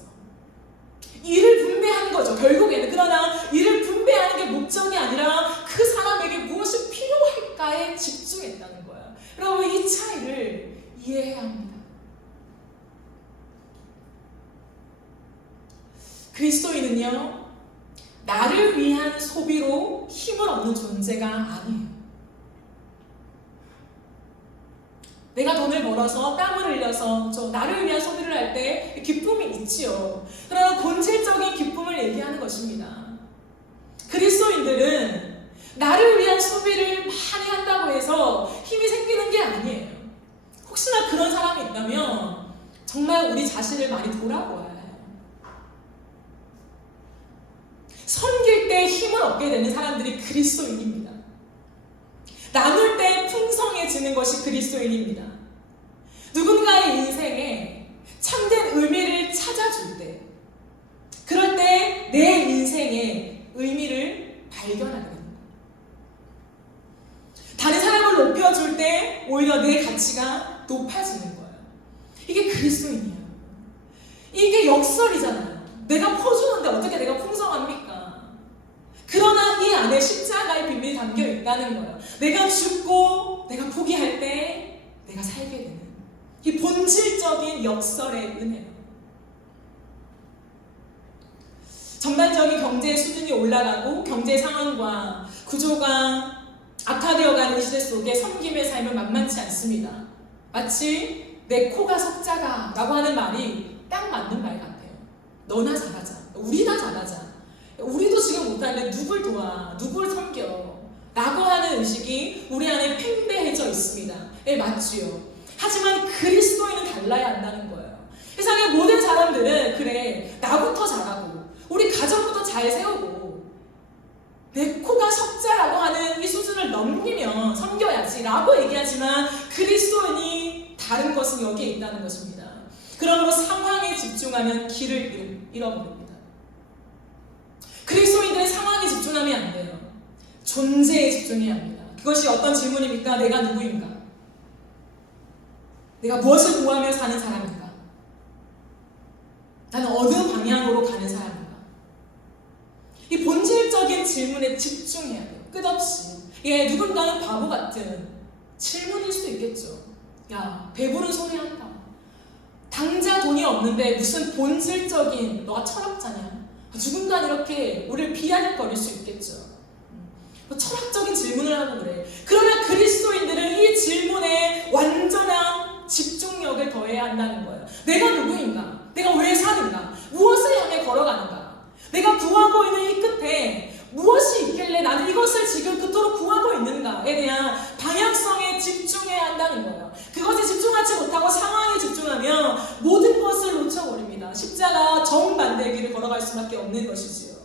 일을 분배하는 거죠. 결국에는. 그러나 일을 분배하는 게 목적이 아니라 그 사람에게 무엇이 필요할까에 집중했다는 거예요. 여러분, 이 차이를 이해해야 합니다. 그리스도인은요, 나를 위한 소비로 힘을 얻는 존재가 아니에요. 내가 돈을 벌어서 땀을 흘려서 나를 위한 소비를 할 때 기쁨이 있지요. 그러나 본질적인 기쁨을 얘기하는 것입니다. 그리스도인들은 나를 위한 소비를 많이 한다고 해서 힘이 생기는 게 아니에요. 혹시나 그런 사람이 있다면 정말 우리 자신을 많이 돌아보아야 해요. 섬길 때 힘을 얻게 되는 사람들이 그리스도인입니다. 나눌 때 풍성해지는 것이 그리스도인입니다. 누군가의 인생에 참된 의미를 찾아줄 때, 그럴 때 내 인생의 의미를 발견하게 됩니다. 다른 사람을 높여줄 때 오히려 내 가치가 높아지는 거예요. 이게 그리스도인이에요. 이게 역설이잖아요. 내가 퍼주는데 어떻게 내가 풍성합니까? 그러나 이 안에 십자가의 비밀이 담겨 있다는 거예요. 내가 죽고 내가 포기할 때 내가 살게 되는 이 본질적인 역설의 은혜예요. 전반적인 경제 수준이 올라가고 경제 상황과 구조가 악화되어가는 시대 속에 섬김의 삶은 만만치 않습니다. 마치 내 코가 석자가 라고 하는 말이 딱 맞는 말 같아요. 너나 잘하자. 우리나 잘하자. 우리도 지금 못하는데 누굴 도와, 누굴 섬겨 라고 하는 의식이 우리 안에 팽배해져 있습니다. 맞지요. 하지만 그리스도인은 달라야 한다는 거예요. 세상의 모든 사람들은 그래, 나부터 잘하고 우리 가정부터 잘 세우고 내 코가 석자라고 하는 이 수준을 넘기면 섬겨야지 라고 얘기하지만 그리스도인이 다른 것은 여기에 있다는 것입니다. 그러므로 상황에 집중하면 길을 잃어버립니다. 그리스도인들은 상황에 집중하면 안 돼요. 존재에 집중해야 합니다. 그것이 어떤 질문입니까? 내가 누구인가? 내가 무엇을 구하며 사는 사람인가? 나는 어느 방향으로 가는 사람인가? 이 본질적인 질문에 집중해야 돼요. 끝없이. 누군가는 바보 같은 질문일 수도 있겠죠. 야, 배부른 소리 한다. 당장 돈이 없는데 무슨 본질적인 너가 철학자냐? 누군가 이렇게 우리를 비아냥거릴 수 있겠죠. 철학적인 질문을 하고 그래. 그러나 그리스도인들은 이 질문 걸어가야 한다는 거예요. 내가 누구인가? 내가 왜 사는가? 무엇을 향해 걸어가는가? 내가 구하고 있는 이 끝에 무엇이 있길래 나는 이것을 지금 그토록 구하고 있는가에 대한 방향성에 집중해야 한다는 거예요. 그것에 집중하지 못하고 상황에 집중하면 모든 것을 놓쳐버립니다. 십자가 정반대의 길을 걸어갈 수밖에 없는 것이지요.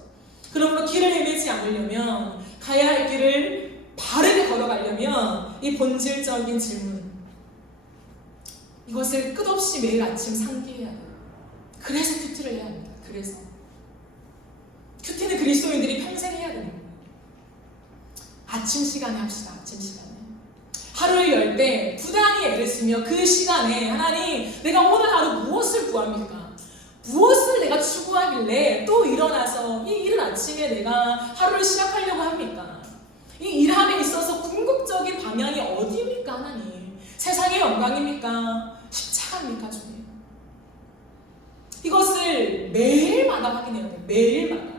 그러므로 길을 헤매지 않으려면, 가야 할 길을 바르게 걸어가려면 이 본질적인 질문, 이것을 끝없이 매일 아침 상기해야 돼요. 그래서 큐티를 해야 합니다. 그래서 큐티는 그리스도인들이 평생 해야 되는 거예요. 아침 시간에 합시다. 아침 시간에 하루를 열 때 부단히 애를 쓰며 그 시간에 하나님, 내가 오늘 하루 무엇을 구합니까? 무엇을 내가 추구하길래 또 일어나서 이 이른 아침에 내가 하루를 시작하려고 합니까? 이 일함에 있어서 궁극적인 방향이 어디입니까? 하나님, 세상의 영광입니까? 십자가입니까? 주님, 이것을 매일마다 확인해야 돼요. 매일마다.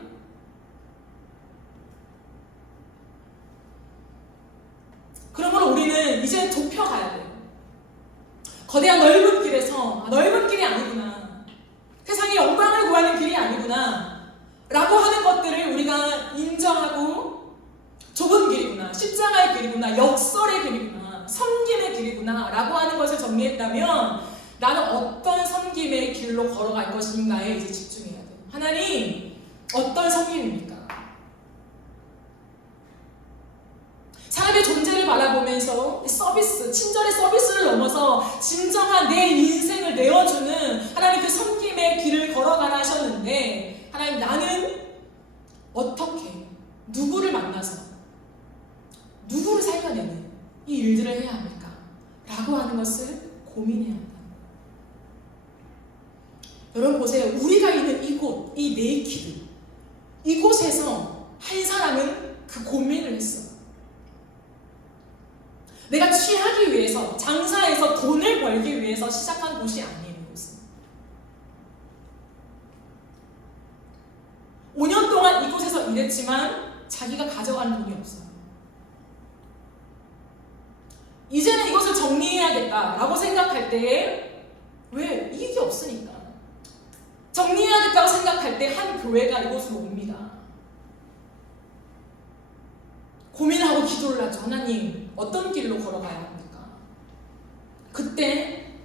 그러므로 우리는 이제 좁혀가야 돼요. 거대한 넓은 길에서 넓은 길이 아니구나, 세상의 영광을 구하는 길이 아니구나 라고 하는 것들을 우리가 인정하고, 좁은 길이구나, 십자가의 길이구나, 역설의 길이구나, 섬김의 길이구나 라고 하는 것을 정리했다면 나는 어떤 섬김의 길로 걸어갈 것인가에 이제 집중해야 돼요. 하나님, 어떤 섬김입니까? 사람의 존재를 바라보면서 서비스, 친절의 서비스를 넘어서 진정한 내 인생을 내어주는 하나님, 그 섬김의 길을 걸어가라 하셨는데, 하나님, 나는 어떻게 누구를 만나서 누구를 살려내는 이 일들을 해야 합니까? 라고 하는 것을 고민해야 한다. 여러분 보세요. 우리가 있는 이곳, 이 네이키드, 이곳에서 한 사람은 그 고민을 했어. 내가 취하기 위해서, 장사해서 돈을 벌기 위해서 시작한 곳이 아니에요. 이곳은 5년 동안 이곳에서 일했지만 자기가 가져가는 돈이 없어요. 이제는 이것을 정리해야겠다라고 생각할 때에, 왜? 이익이 없으니까 정리해야겠다고 생각할 때 한 교회가 이곳으로 옵니다. 고민하고 기도를 하죠. 하나님, 어떤 길로 걸어가야 합니까? 그때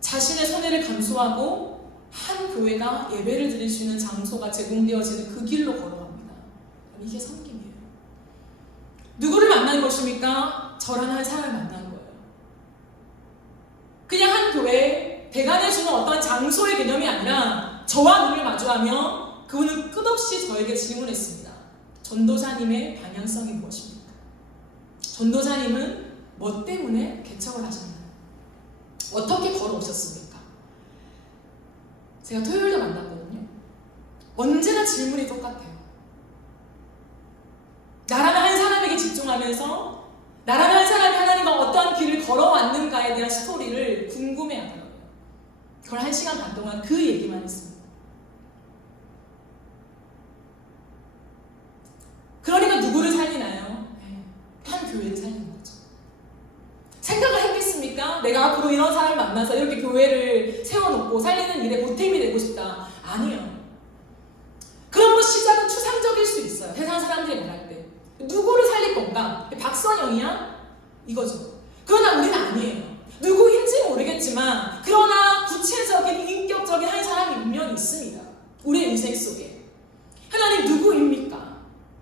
자신의 손해를 감수하고 한 교회가 예배를 드릴 수 있는 장소가 제공되어지는 그 길로 걸어갑니다. 이게 섬김이에요. 누구를 만난 것입니까? 저라는 한 사람을 만난 거예요. 그냥 한 교회에 대관해주는 어떤 장소의 개념이 아니라 저와 눈을 마주하며 그분은 끝없이 저에게 질문했습니다. 전도사님의 방향성이 무엇입니까? 전도사님은 뭐 때문에 개척을 하셨나요? 어떻게 걸어오셨습니까? 제가 토요일에 만났거든요. 언제나 질문이 똑같아요. 나라는 한 사람에게 집중하면서 나라는 한 사람이 하나님과 어떠한 길을 걸어왔는가에 대한 스토리를 궁금해하더라고요. 그걸 1시간 반 동안 그 얘기만 했습니다. 그러니까 누구를 살리나요? 한 교회를 살리는 거죠. 생각을 했겠습니까? 내가 앞으로 이런 사람을 만나서 이렇게 교회를 세워놓고 살리는 일에 보탬이 되고 싶다. 아니에요. 그러므로 시작은 추상적일 수 있어요. 세상 사람들이 말할 때 누구를 살릴 건가? 박선영이야? 이거죠. 그러나 우리는 아니에요. 누구인지 모르겠지만 그러나 구체적인 인격적인 한 사람이 분명히 있습니다. 우리의 인생 속에. 하나님, 누구입니까?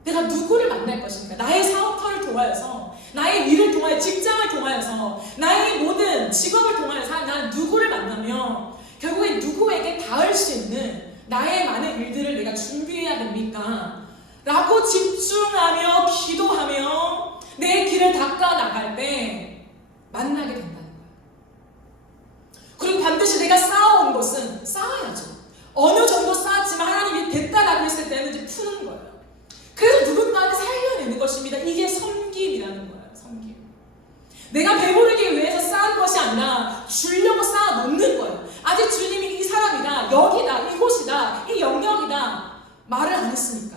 내가 누구를 만날 것입니까? 나의 사업터를 통하여서, 나의 일을 통하여, 직장을 통하여서, 나의 모든 직업을 통하여서 나는 누구를 만나면 결국에 누구에게 닿을 수 있는 나의 많은 일들을 내가 준비해야 됩니까? 라고 집중하며 기도하며 내 길을 닦아 나갈 때 만나게 된다는 거예요. 그리고 반드시 내가 쌓아온 것은 쌓아야죠. 어느 정도 쌓았지만 하나님이 됐다라고 했을 때는 이제 푸는 거예요. 그래서 누군가를 살려내는 것입니다. 이게 섬김이라는 거예요. 섬김. 내가 배부르기 위해서 쌓은 것이 아니라 주려고 쌓아놓는 거예요. 아직 주님이 이 사람이다, 여기다, 이곳이다, 이 영역이다 말을 안 했으니까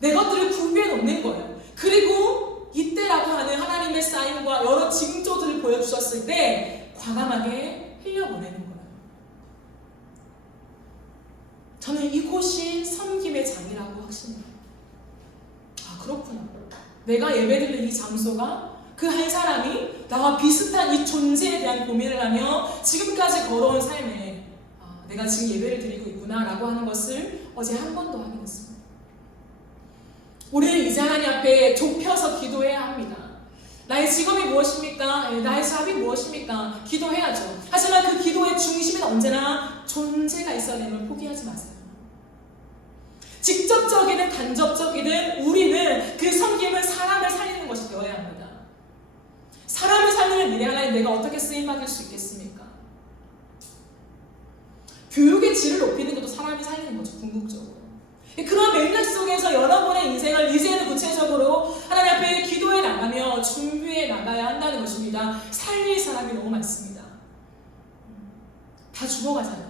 내 것들을 구비해 놓는 거예요. 그리고 이때라고 하는 하나님의 사인과 여러 징조들을 보여주셨을 때 과감하게 흘려보내는 거예요. 저는 이곳이 섬김의 장이라고 확신해요. 아, 그렇구나. 내가 예배드리는 이 장소가 그 한 사람이 나와 비슷한 이 존재에 대한 고민을 하며 지금까지 걸어온 삶에 내가 지금 예배를 드리고 있구나 라고 하는 것을 어제 한 번 더 확인했습니다. 우리는 이제 하나님 앞에 좁혀서 기도해야 합니다. 나의 직업이 무엇입니까? 나의 사업이 무엇입니까? 기도해야죠. 하지만 그 기도의 중심은 언제나 존재가 있어야 되는 걸 포기하지 마세요. 직접적이든 간접적이든 우리는 그 섬김은 사람을 살리는 것이 되어야 합니다. 사람을 살리는 일에 하나님 내가 어떻게 쓰임받을 수 있겠습니까? 교육의 질을 높이는 것도 사람이 살리는 거죠. 궁극적으로. 그런 맥락 속에서 여러분의 인생을 이제는 구체적으로 하나님 앞에 기도해 나가며 준비해 나가야 한다는 것입니다. 살릴 사람이 너무 많습니다. 다 죽어가잖아요.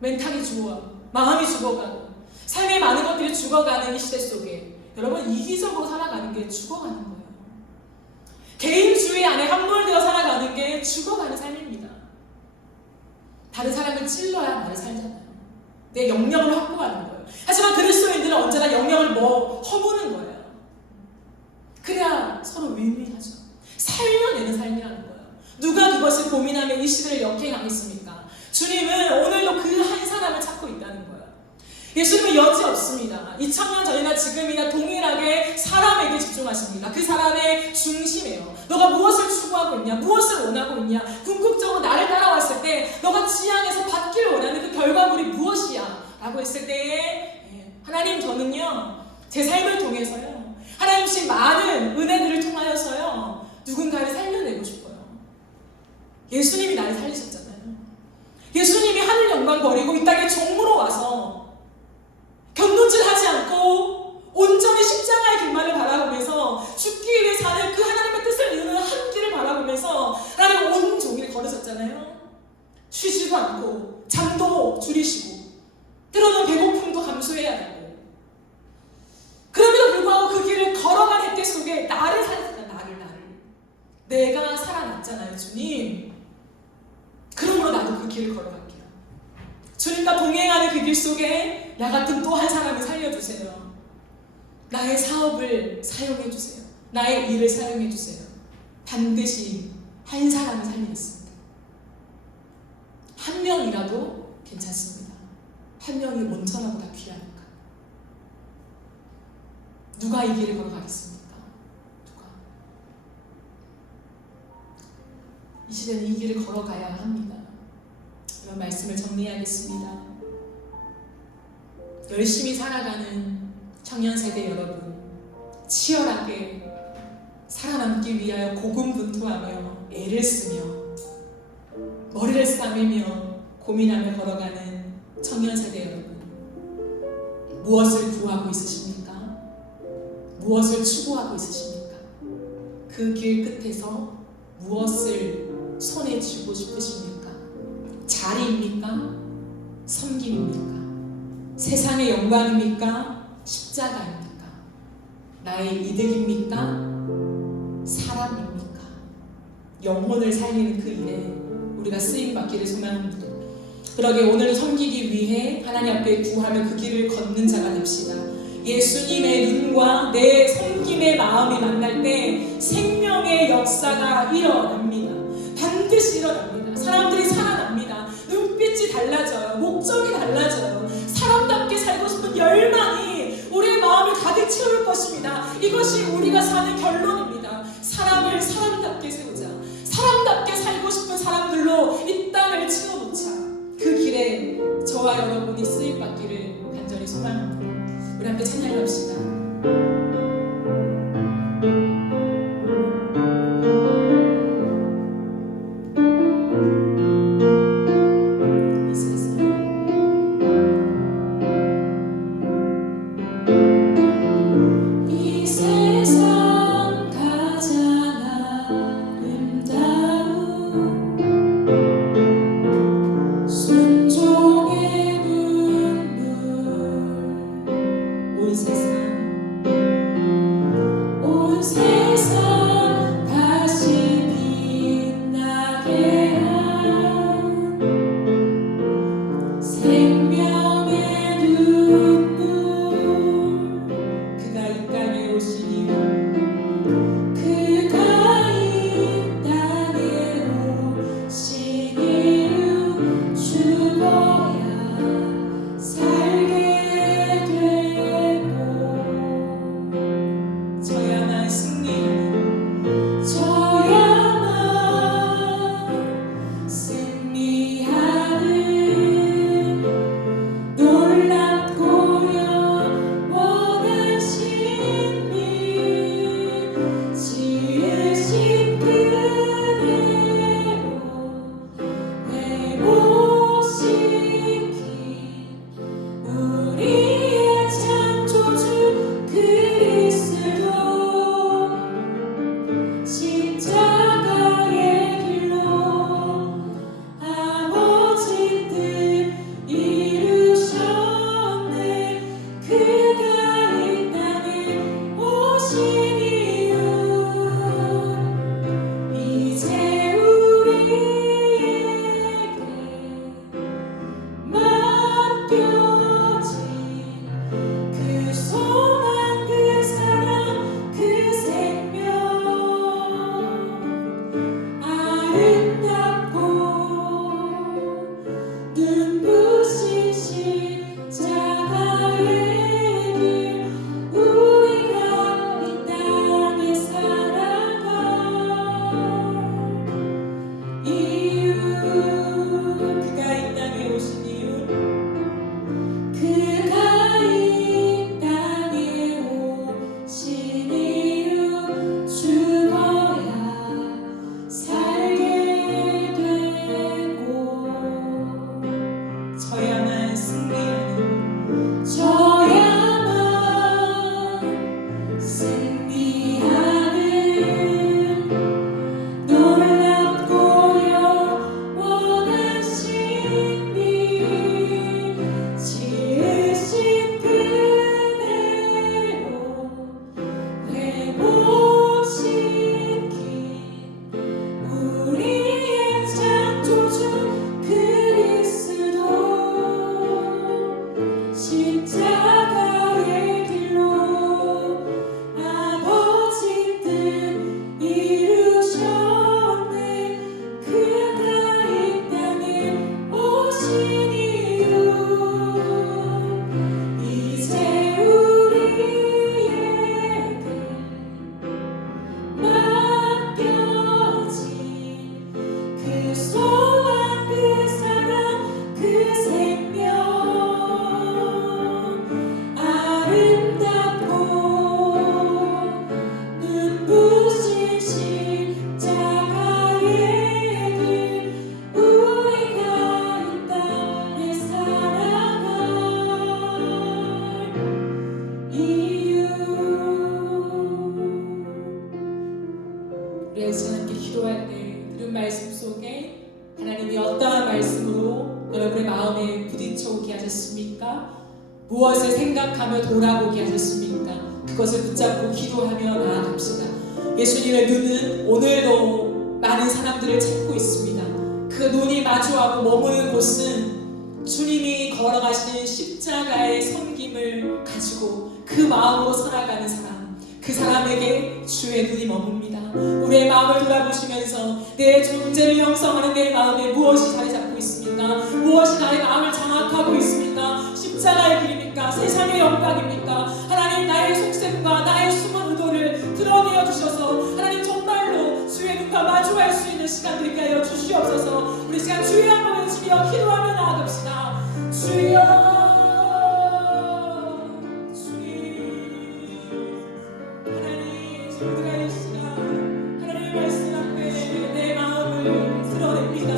멘탈이 죽어가고 마음이 죽어가고 삶의 많은 것들이 죽어가는 이 시대 속에 여러분 이기적으로 살아가는 게 죽어가는 거예요. 개인주의 안에 함몰되어 살아가는 게 죽어가는 삶입니다. 다른 사람을 찔러야 나를 살잖아요. 내 영역을 확보하는 거예요. 하지만 그리스도인들은 언제나 영역을 허무는 거예요. 그래야 서로 윈윈하죠. 살려내는 삶이라는 거예요. 누가 그것을 고민하며 이 시대를 역행하겠습니까? 주님은 오늘도 그 한 사람을 찾고 있다는 거예요. 예수님은 여지없습니다. 2000년 전이나 지금이나 동일하게 사람에게 집중하십니다. 그 사람의 중심이에요. 너가 무엇을 추구하고 있냐? 무엇을 원하고 있냐? 궁극적으로 나를 따라왔을 때 너가 지향해서 받기를 원하는 그 결과물이 무엇이야? 라고 했을 때에 하나님 저는요 제 삶을 통해서요 하나님 씨 많은 은혜들을 통하여서요 누군가를 살려내고 싶어요. 예수님이 나를 살리셨잖아요. 예수님이 하늘 영광 버리고 이 땅에 종으로 와서 견눈질하지 않고 온전히 십자가의 길만을 바라보면서 죽기 위해 사는 그 하나님의 뜻을 이루는 한 길을 바라보면서 하나님 온 종일 걸으셨잖아요. 쉬지도 않고 잠도 줄이시고 때로는 배고픔도 감수해야 되고 그럼에도 불구하고 그 길을 걸어간 햇빛 속에 나를 살렸다. 나를 내가 살아났잖아요. 주님 그러므로 나도 그 길을 걸어갈게요. 주님과 동행하는 그 길 속에 나 같은 또 한 사람을 살려주세요. 나의 사업을 사용해주세요. 나의 일을 사용해주세요. 반드시 한 사람을 살리겠습니다. 한 명이라도 괜찮습니다. 한 명이 온전하고 다 귀하니까. 누가 이 길을 걸어가겠습니까? 누가? 이 시대는 이 길을 걸어가야 합니다. 이런 말씀을 정리하겠습니다. 열심히 살아가는 청년세대 여러분, 치열하게 살아남기 위하여 고군분투하며 애를 쓰며 머리를 싸매며 고민하며 걸어가는 청년세대 여러분, 무엇을 구하고 있으십니까? 무엇을 추구하고 있으십니까? 그 길 끝에서 무엇을 손에 쥐고 싶으십니까? 자리입니까? 섬김입니까? 세상의 영광입니까? 십자가입니까? 나의 이득입니까? 사람입니까? 영혼을 살리는 그 일에 우리가 쓰임받기를 소망합니다. 그러게 오늘 섬기기 위해 하나님 앞에 구하며 그 길을 걷는 자가 됩시다. 예수님의 눈과 내 섬김의 마음이 만날 때 생명의 역사가 일어납니다. 반드시 일어납니다. 사람들이 살아납니다. 눈빛이 달라져요. 목적이 달라져요. 사람답게 살고 싶은 열망이 우리의 마음을 가득 채울 것입니다. 이것이 우리가 사는 결론입니다. 사람을 사람답게 세우자. 사람답게 살고 싶은 사람들로 이 땅을 채워놓자. 그 길에 저와 여러분이 쓰임받기를 간절히 소망합니다. 우리 함께 찬양합시다. 기도할 때 들은 말씀 속에 하나님이 어떠한 말씀으로 여러분의 마음에 부딪혀 오게 하셨습니까? 무엇을 생각하며 돌아보게 하셨습니까? 그것을 붙잡고 기도하며 나아갑시다. 예수님의 눈은 오늘도 많은 사람들을 찾고 있습니다. 그 눈이 마주하고 머무는 곳은 주님이 걸어가신 십자가의 섬김을 가지고 그 마음으로 살아가는 사람, 그 사람에게 주의 눈이 머뭅니다. 우리의 마음을 돌아보시면서 내 존재를 형성하는 내 마음에 무엇이 자리 잡고 있습니까? 무엇이 나의 마음을 장악하고 있습니까? 십자가의 길입니까? 세상의 영광입니까? 하나님, 나의 속셈과 나의 숨은 의도를 드러내어 주셔서 하나님 정말로 주의 눈과 마주할 수 있는 시간 되게 하여 주시옵소서. 우리 시간 주의 한번 외치며 기도하며 나아갑시다. 주여, 우리가 이 시간 하나님의 말씀 앞에 내 마음을 드러냅니다.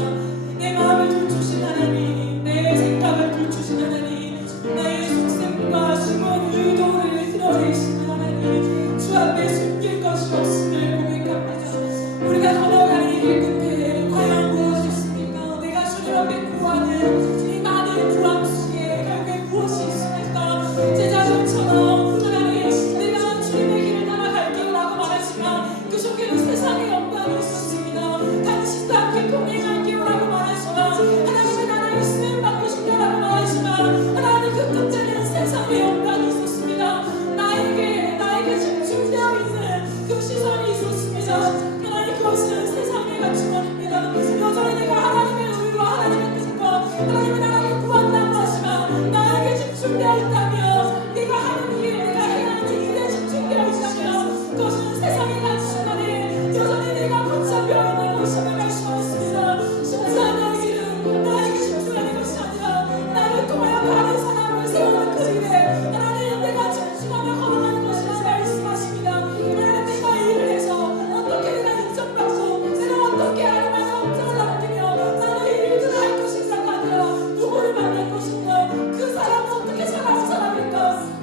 내 마음을 들추신 하나님, 내 생각을 들추신 하나님, 나의 속셈과 숨은 의도를 드러내신 하나님, 주 앞에 숨길 것이 없음을 고백합니다. 우리가 걸어가는 이 길 끝에 과연 무엇이 있습니까? 내가 주님 앞에 구하는 이 많은 불안 속에 결국에 무엇이 있습니까? 제자들처럼 그 속에는 세상의 영광이 있었습니다. 당신과 함께 동행할게요라고 말하지만 하나님의 나라에 있으면 받고 싶다라고 말하지만 하나님 그 끝에는 세상의 영광이 있었습니다. 나에게 집중되어 있는 그 시선이 있었습니다. 하나님, 그것은 세상의 가치관입니다. 여전히 내가 하나님의 의와 하나님의 뜻과 하나님의 나라를 구한다고 하지만 나에게 집중되어 있다면, 내가 하는 일, 내가 해야 하는 일에 집중되어 있다면 그것은 세상의 가치관이 여전히 내가 붙잡혀 있는 것임을 말씀하셨습니다. 십자가의 길은 나에게 집중하는 것이 아니라 나를 통하여 다른 사람을 세우는 그 일에 하나님, 내가 집중하며 걸어가는 것이라 말씀하십니다. 하나님, 내가 일을 해서 어떻게 내가 인정받고 내가 어떻게 하나님의 업장을 남기며 나는 일을 할 것인가 아니라 누구를 만날 것인가, 그 사람은 어떻게 살아온 사람일까,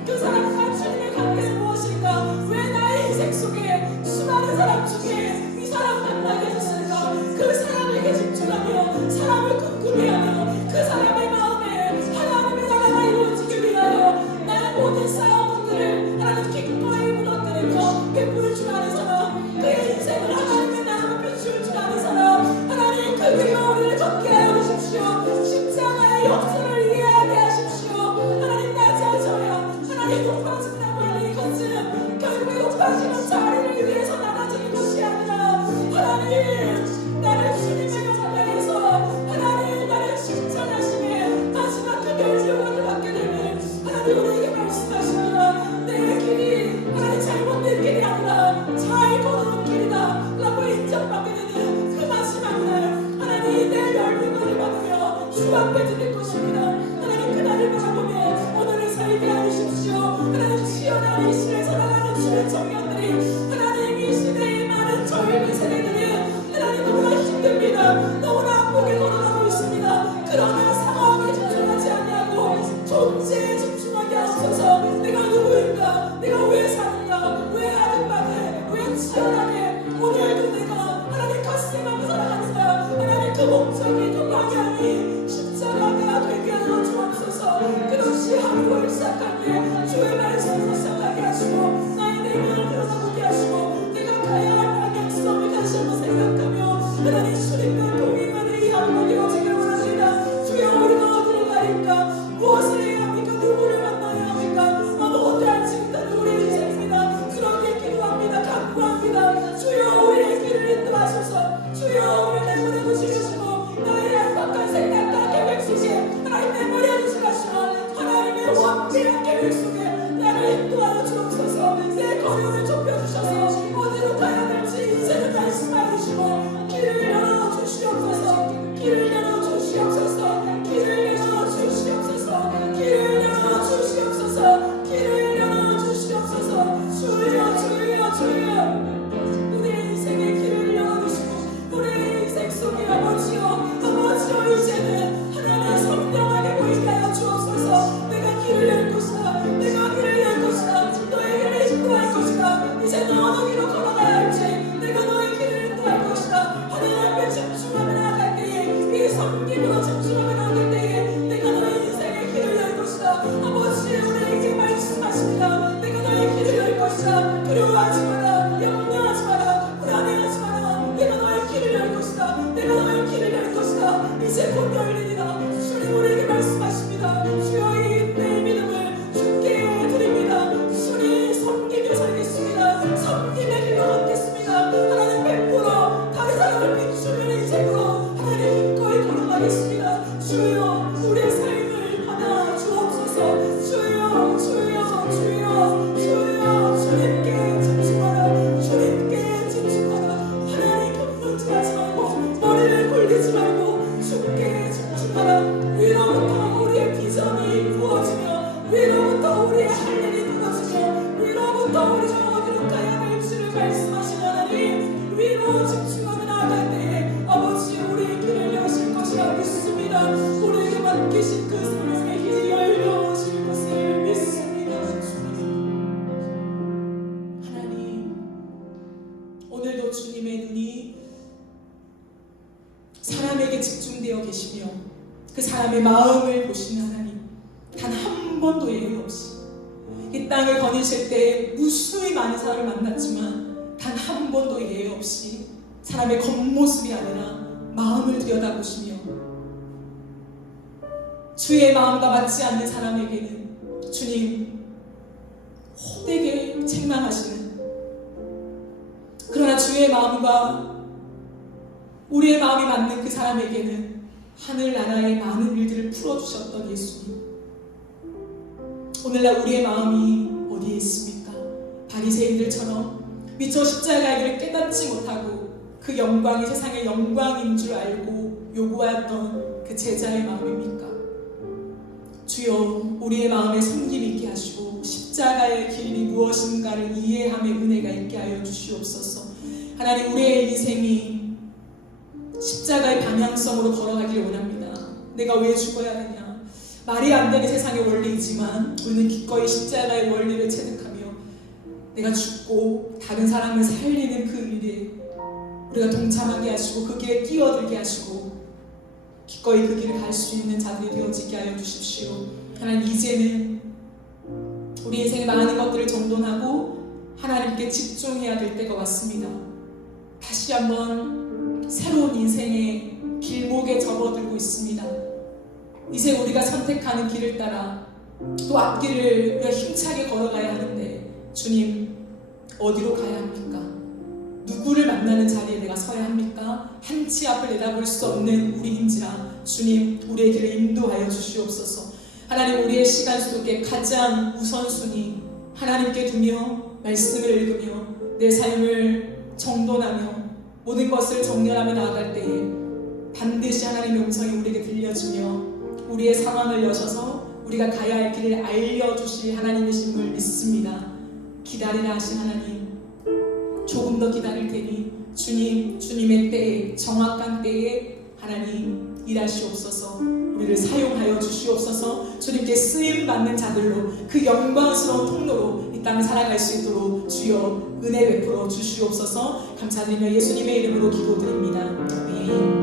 그 사람과 주님의 관계는 무엇일까, 왜 나의 인생 속에 수많은 사람 중에 이 사람 만나게 해줬을까, 그 사람에게 집중하며 사람을 궁금해하며 그 사람의 마음에 하나님의 나라가 이루어지기 위하여 나의 모든 싸움들을 하나님 기꺼이 무너뜨리며 베풀 줄 아는 사람, 그의 인생을 하나님의 나라로 비출 줄 아는 사람, 하나님 그 길로 우리를 걷게 하여 주십시오. 십자가의 역사를 이해하게 하십시오. 하나님, 낮아져야 하나님 높아진다고 하는 이것은 결국에 높아지는 자리를 위해서 낮아지는 것이 아니라 하나님, 나를 주님의 영광에서 하나님, 나를 칭찬하심에 마지막 그 멸류관을 받게 되면 하나님 우리에게 말씀하십니다. 내 길이 하나님 잘못된 길이 아니라 잘 걸어온 길이다 라고 인정받게 되는 그 마지막 날, 하나님 내 멸류관을 받으며 주 앞에 드릴 것입니다. 하나님, 그날을 바라보며 오늘을 살게 하십시오. 하나님, 치열한 이 시대에 살아가는 주의 청년들이, 하나님 이 시대의 많은 젊은 세대들이 하나님 너무나 힘듭니다. 너무나 아프게 걸어가고 있습니다. 그러나 상황에 집중하지 아니하고 존재에 집중하게 하소서. 내가 누구인가, 내가 왜 사는가, 왜 아등바게, 왜 치열하게 오늘도 내가 하나님 가슴하며 살아가는가, 하나님 그 목적이, 그 방향이 십자가가 되게 하여 주옵소서. 그것이 하루를 시작할 때 주의 말씀으로 시작하게 하시고 나의 내면을 들여다보게 하시고 내가 가야 할 방향성을 다시 어디로부터 우리 중 어디로 가야 될지를 말씀하신 하나님, 위로 집중하며 나아갈 때에 아버지 우리의 길을 여실 것이라 믿습니다. 우리에게 맡기신 그 생명의 길이 열려오실 것을 믿습니다. 하나님, 오늘도 주님의 눈이 사람에게 집중되어 계시며 그 사람의 마음을 보시는 하나님, 단 한 번도 예외 없이 이 땅을 거니실 때 무수히 많은 사람을 만났지만 단 한 번도 예외 없이 사람의 겉모습이 아니라 마음을 들여다보시며 주의 마음과 맞지 않는 사람에게는 주님 호되게 책망하시는, 그러나 주의 마음과 우리의 마음이 맞는 그 사람에게는 하늘나라의 많은 일들을 풀어주셨던 예수님, 오늘날 우리의 마음이 어디에 있습니까? 바리새인들처럼 미처 십자가의 길을 깨닫지 못하고 그 영광이 세상의 영광인 줄 알고 요구하였던 그 제자의 마음입니까? 주여, 우리의 마음에 섬김 있게 하시고 십자가의 길이 무엇인가를 이해함의 은혜가 있게 하여 주시옵소서. 하나님, 우리의 인생이 십자가의 방향성으로 걸어가기를 원합니다. 내가 왜 죽어야 하느냐? 말이 안 되는 세상의 원리이지만 우리는 기꺼이 십자가의 원리를 체득하며 내가 죽고 다른 사람을 살리는 그 일에 우리가 동참하게 하시고 그 길에 끼어들게 하시고 기꺼이 그 길을 갈 수 있는 자들이 되어지게 하여 주십시오. 하나님, 이제는 우리 인생의 많은 것들을 정돈하고 하나님께 집중해야 될 때가 왔습니다. 다시 한번 새로운 인생의 길목에 접어들고 있습니다. 이제 우리가 선택하는 길을 따라 또 앞길을 우리가 힘차게 걸어가야 하는데 주님, 어디로 가야 합니까? 누구를 만나는 자리에 내가 서야 합니까? 한치 앞을 내다볼 수 없는 우리인지라 주님, 우리의 길을 인도하여 주시옵소서. 하나님, 우리의 시간 속에 가장 우선순위 하나님께 두며 말씀을 읽으며 내 삶을 정돈하며 모든 것을 정렬하며 나아갈 때에 반드시 하나님의 음성이 우리에게 들려주며 우리의 상황을 여셔서 우리가 가야 할 길을 알려주실 하나님이심을 믿습니다. 기다리라 하신 하나님, 조금 더 기다릴 테니 주님, 주님의 때에, 정확한 때에 하나님 일하시옵소서. 우리를 사용하여 주시옵소서. 주님께 쓰임받는 자들로 그 영광스러운 통로로 이 땅을 살아갈 수 있도록 주여 은혜 베풀어 주시옵소서. 감사드리며 예수님의 이름으로 기도드립니다. 아멘.